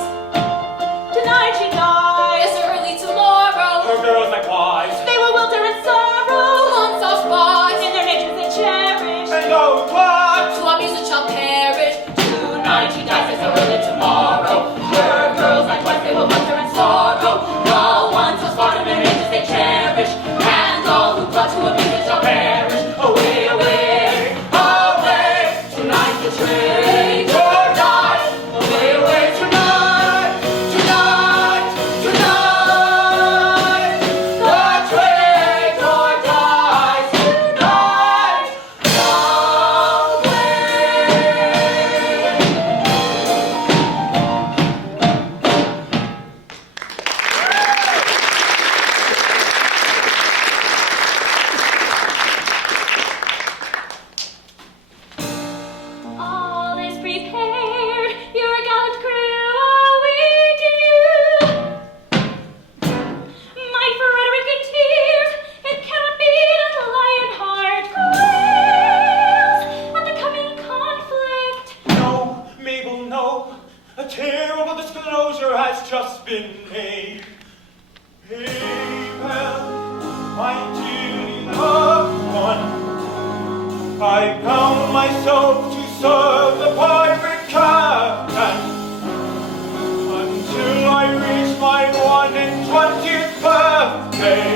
Tonight she dies. Yes, early tomorrow. Her girls likewise. They will welter in sorrow. On soft spies. In their natures they cherish. And oh, what? To our music shall perish. Tonight she dies, yes, early tomorrow. Her girls likewise, they will welter in sorrow. No one shall spot in their natures they cherish. And all who plot to abuse it shall perish. Away, away, away. Tonight the traitor dies. Away, away, tonight. The traitor dies tonight. All is prepared. Your gallant crew await you. My Frederic in tears. It cannot be that the lion heart quails at the coming conflict. No, Mabel, no. A terrible disclosure has just been made. Mabel, my dearly loved one, I bound myself to serve the pirate captain until I reached my 120th birthday.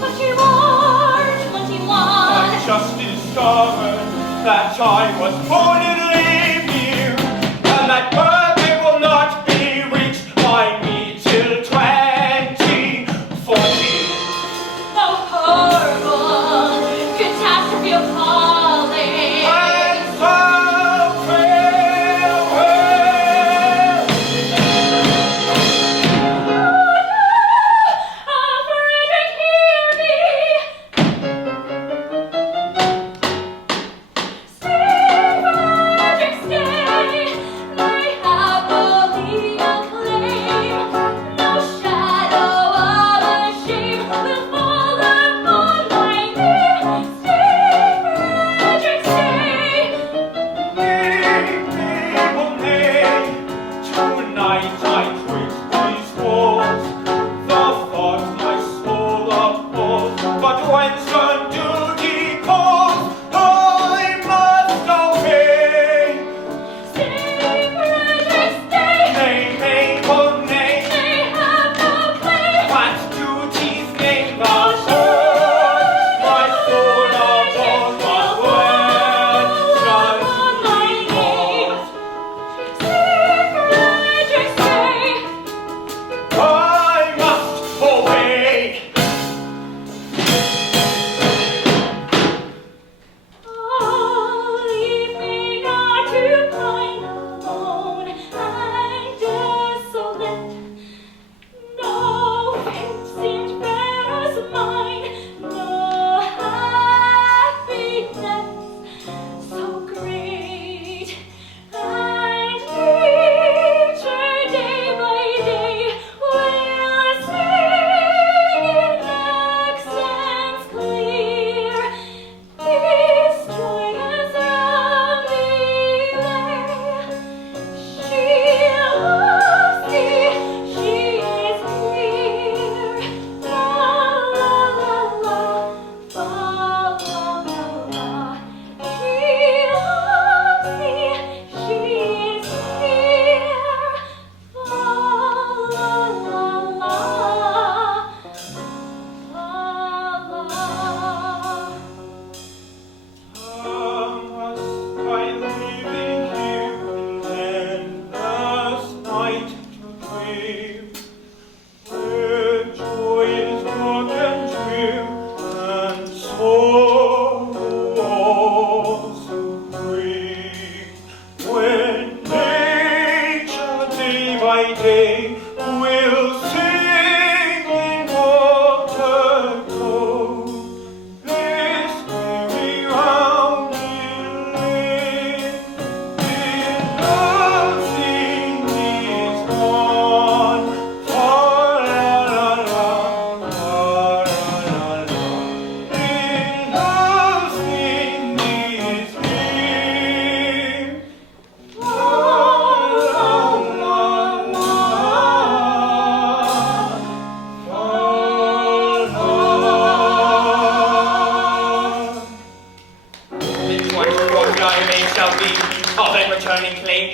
21. I just discovered that I was born in leap year, and that birthday will not be reached by me till 2040. Oh, horrible catastrophe appalling. And so farewell. Frederic, hear me. Speak, Frederic,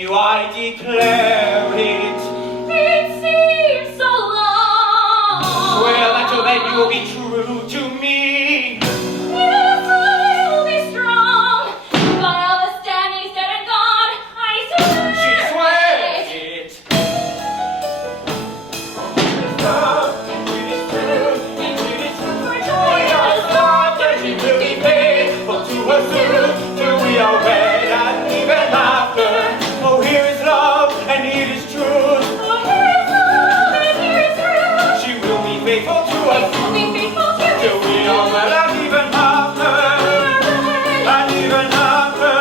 you I declare it. It seems so long. Swear that you'll then you will be true to me. Yes, I will be strong. By all the Stanleys dead and gone, I swear. She swears it. It's love, and it is true, and it is true. For joy of love, that she will be faithful to her soon, till we are wed and even after. Oh, here is love, and here is truth. Oh, here is love, and here is truth. She will be faithful to us We'll be faithful to till we are wed and even after. And even after.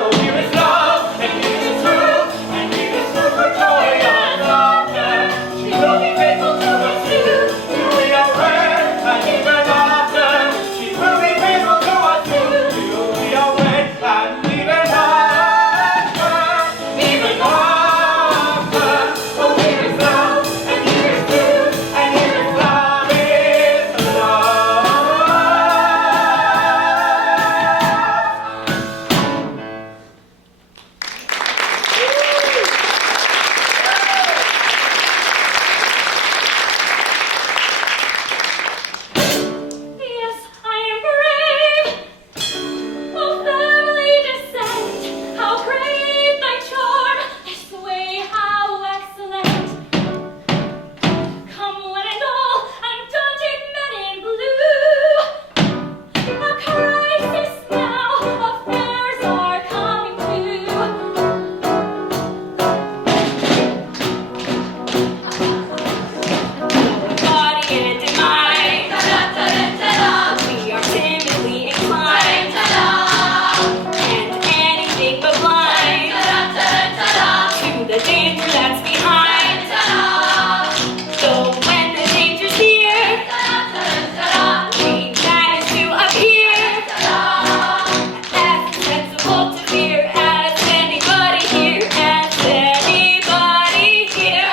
Oh, here is love, and here is truth, and here is truth for joy and laughter. She will be faithful to us till we are wed and even after. She will be faithful to us till we are wed and even after. Even after. Oh, here is love, and here is truth, and here is love is love. Yes, I am brave. Oh, family descent, how great thy charm, thy sway, how excellent. Come one and all, undaunted men in blue. A crisis now, affairs are coming to. Body and mind, we are timidly inclined, and anything but blind to the danger that's behind. So when the danger's near, we manage to appear as sensible to fear as anybody here, as anybody here.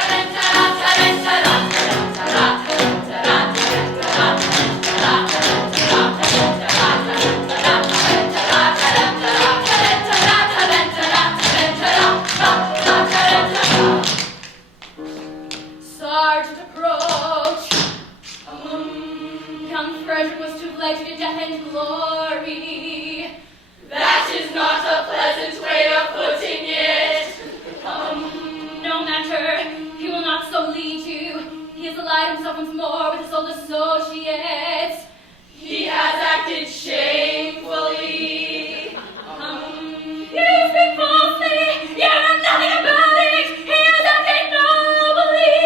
Sergeant approach. Young Frederic was too late to death and glory. That is not a pleasant way of putting it. No matter, he will not so lead you. He has allied himself once more with his old associates. He has acted shamefully. You speak falsely. You know nothing about it. He has acted nobly.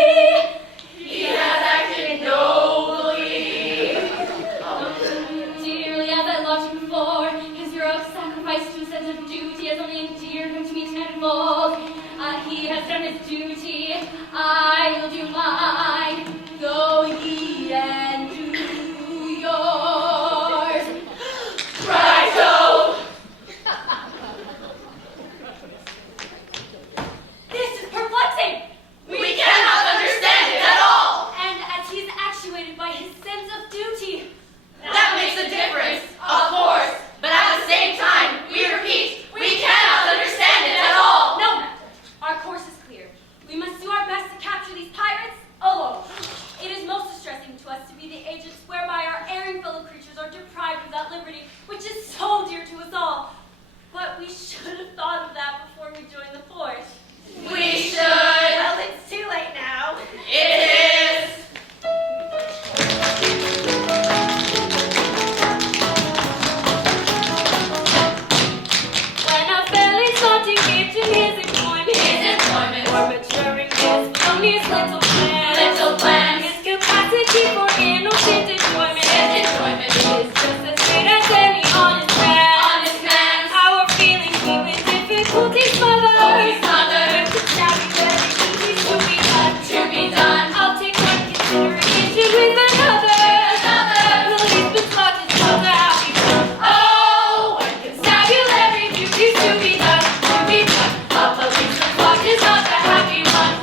He has acted nobly. Dearly as I loved him before, his heroic sacrifice to a sense of duty has only endeared him to me tenfold. He has done his duty. I will do mine. Go ye and do yours. Righto! This is perplexing. We cannot understand it at all. And as he is actuated by his sense of duty. That makes a difference, of course. But at the same time, we repeat, we cannot understand it at all. No matter. Our course is clear. We must do our best to capture these pirates alone. It is most distressing to us to be the agents whereby our erring fellow creatures are deprived of that liberty which is so dear to us all. But we should have thought of that before we joined the force. We should. Well, it's too late now. It is. When a fellow's sought to give to his employment, or maturing his felonious little plan, his capacity for innocent enjoyment, is just as great as any honest man. Our feelings with difficulties smother, with the shabby very duties to be done. I'll take one consideration with another. Liebelt's lot is not the happy one. Oh, one constabulary duties to be done. A policeman's lot is not the happy one.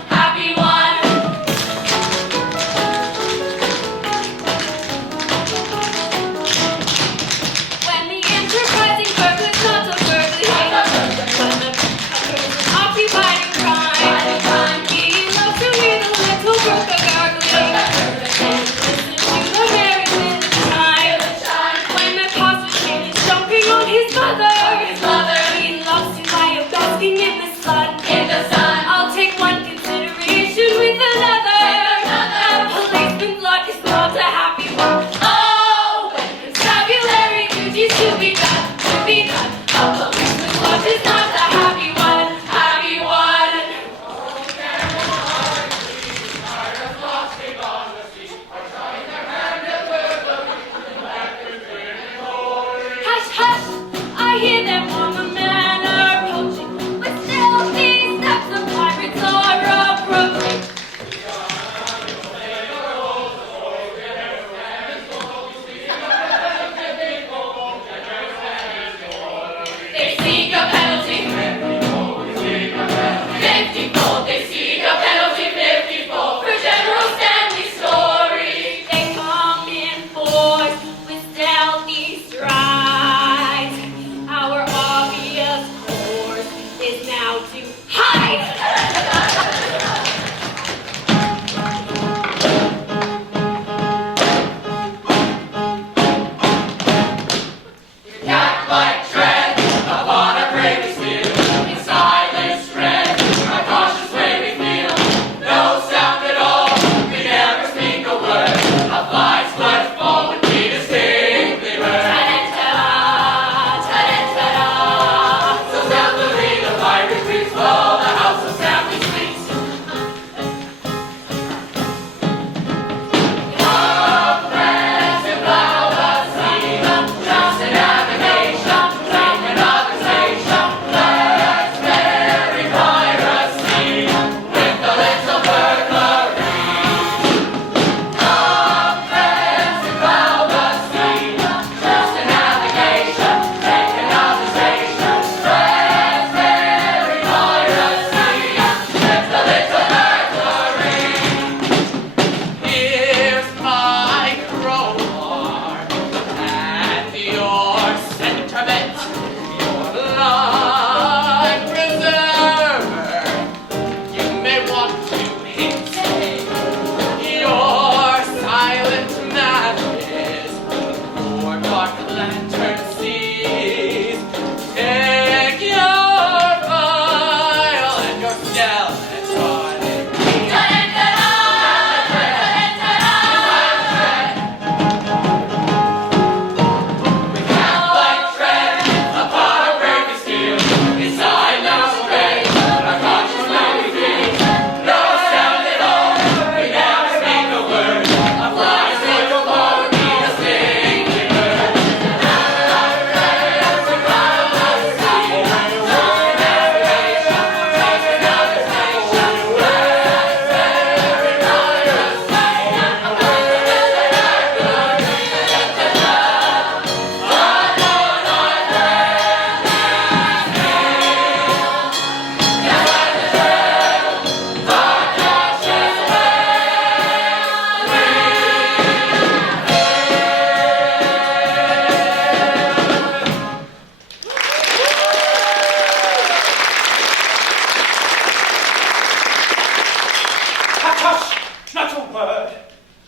Hush! Not a word.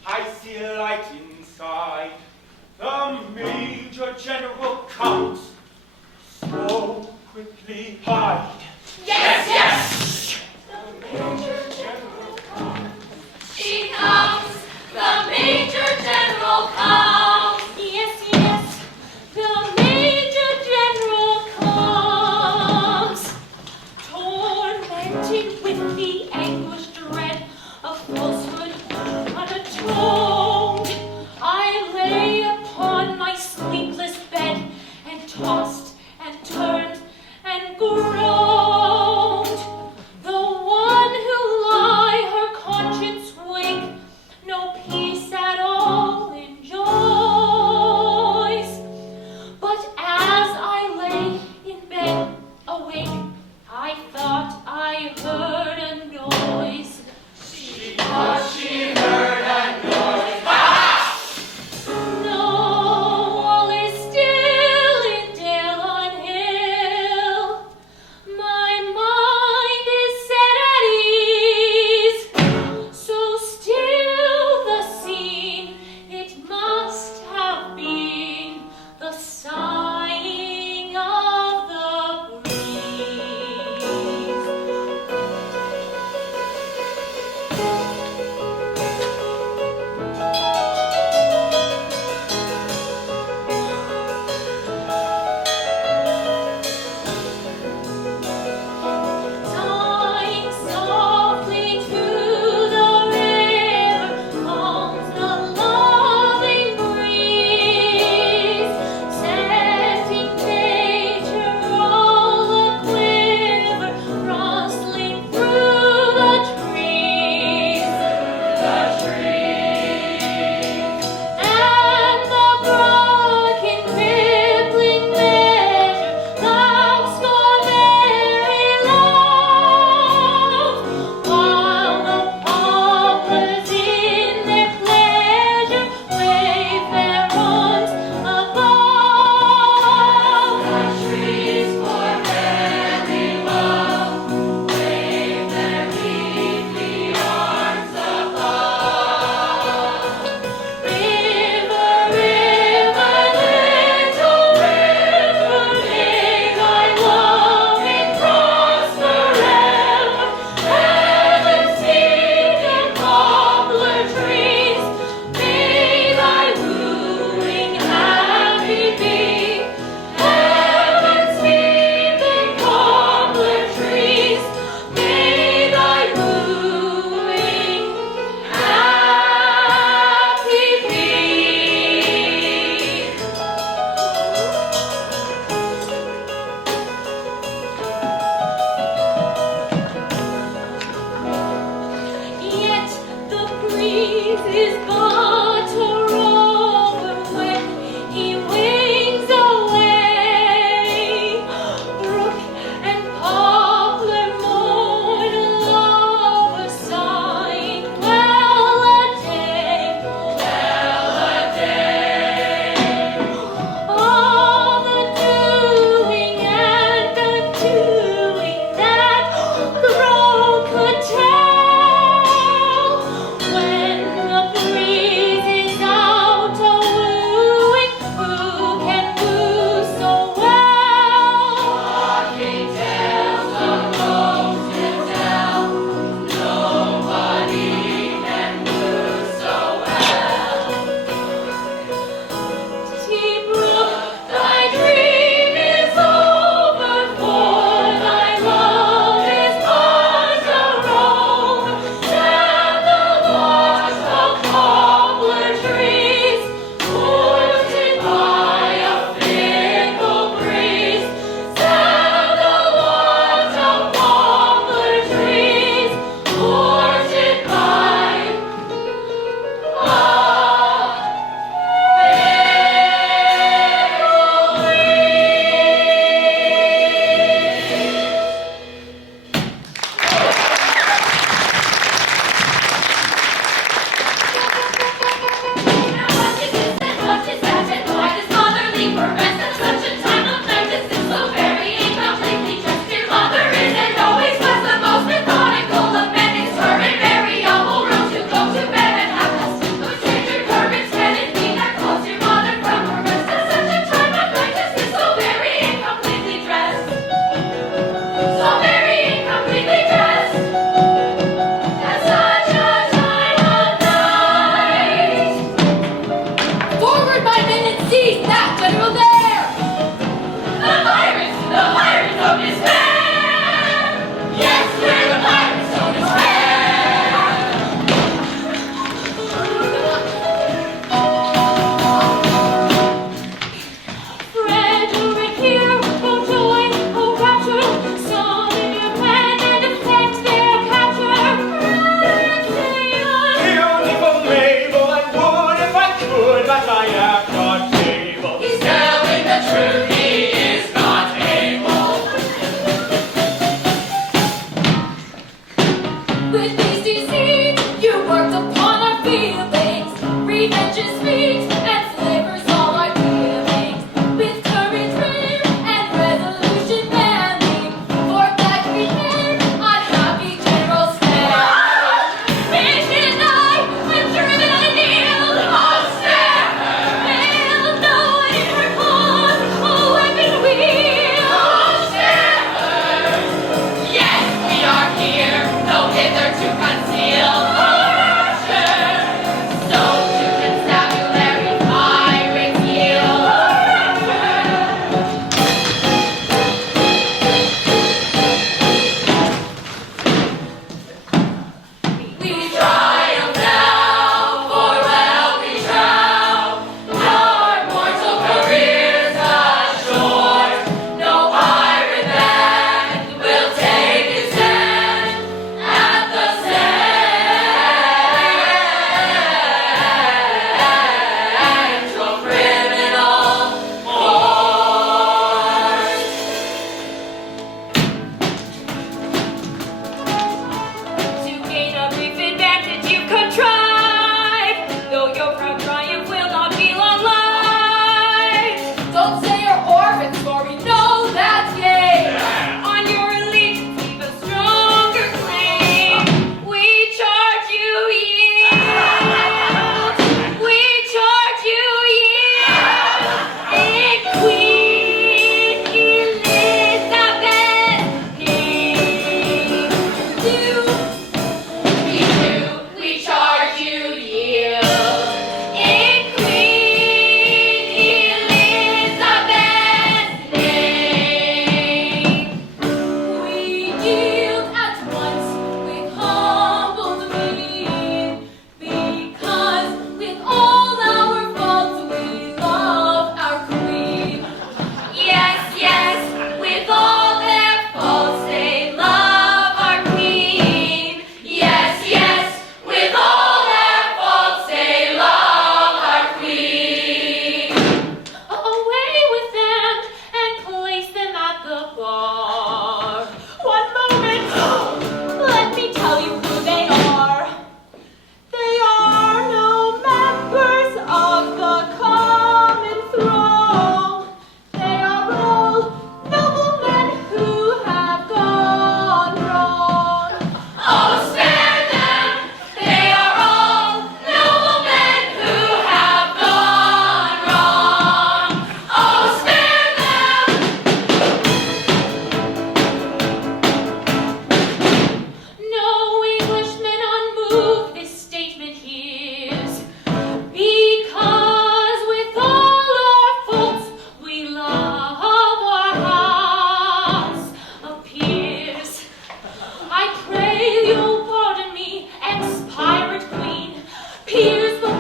I see a light inside. The Major General comes. So quickly hide. Yes, yes! The Major General comes. She comes! The Major General comes! Yes, yes, the Major General comes. Tormented with the anguish dread of falsehood unatoned, I lay upon my sleepless bed and tossed and turned and groaned. The one who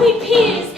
happy peers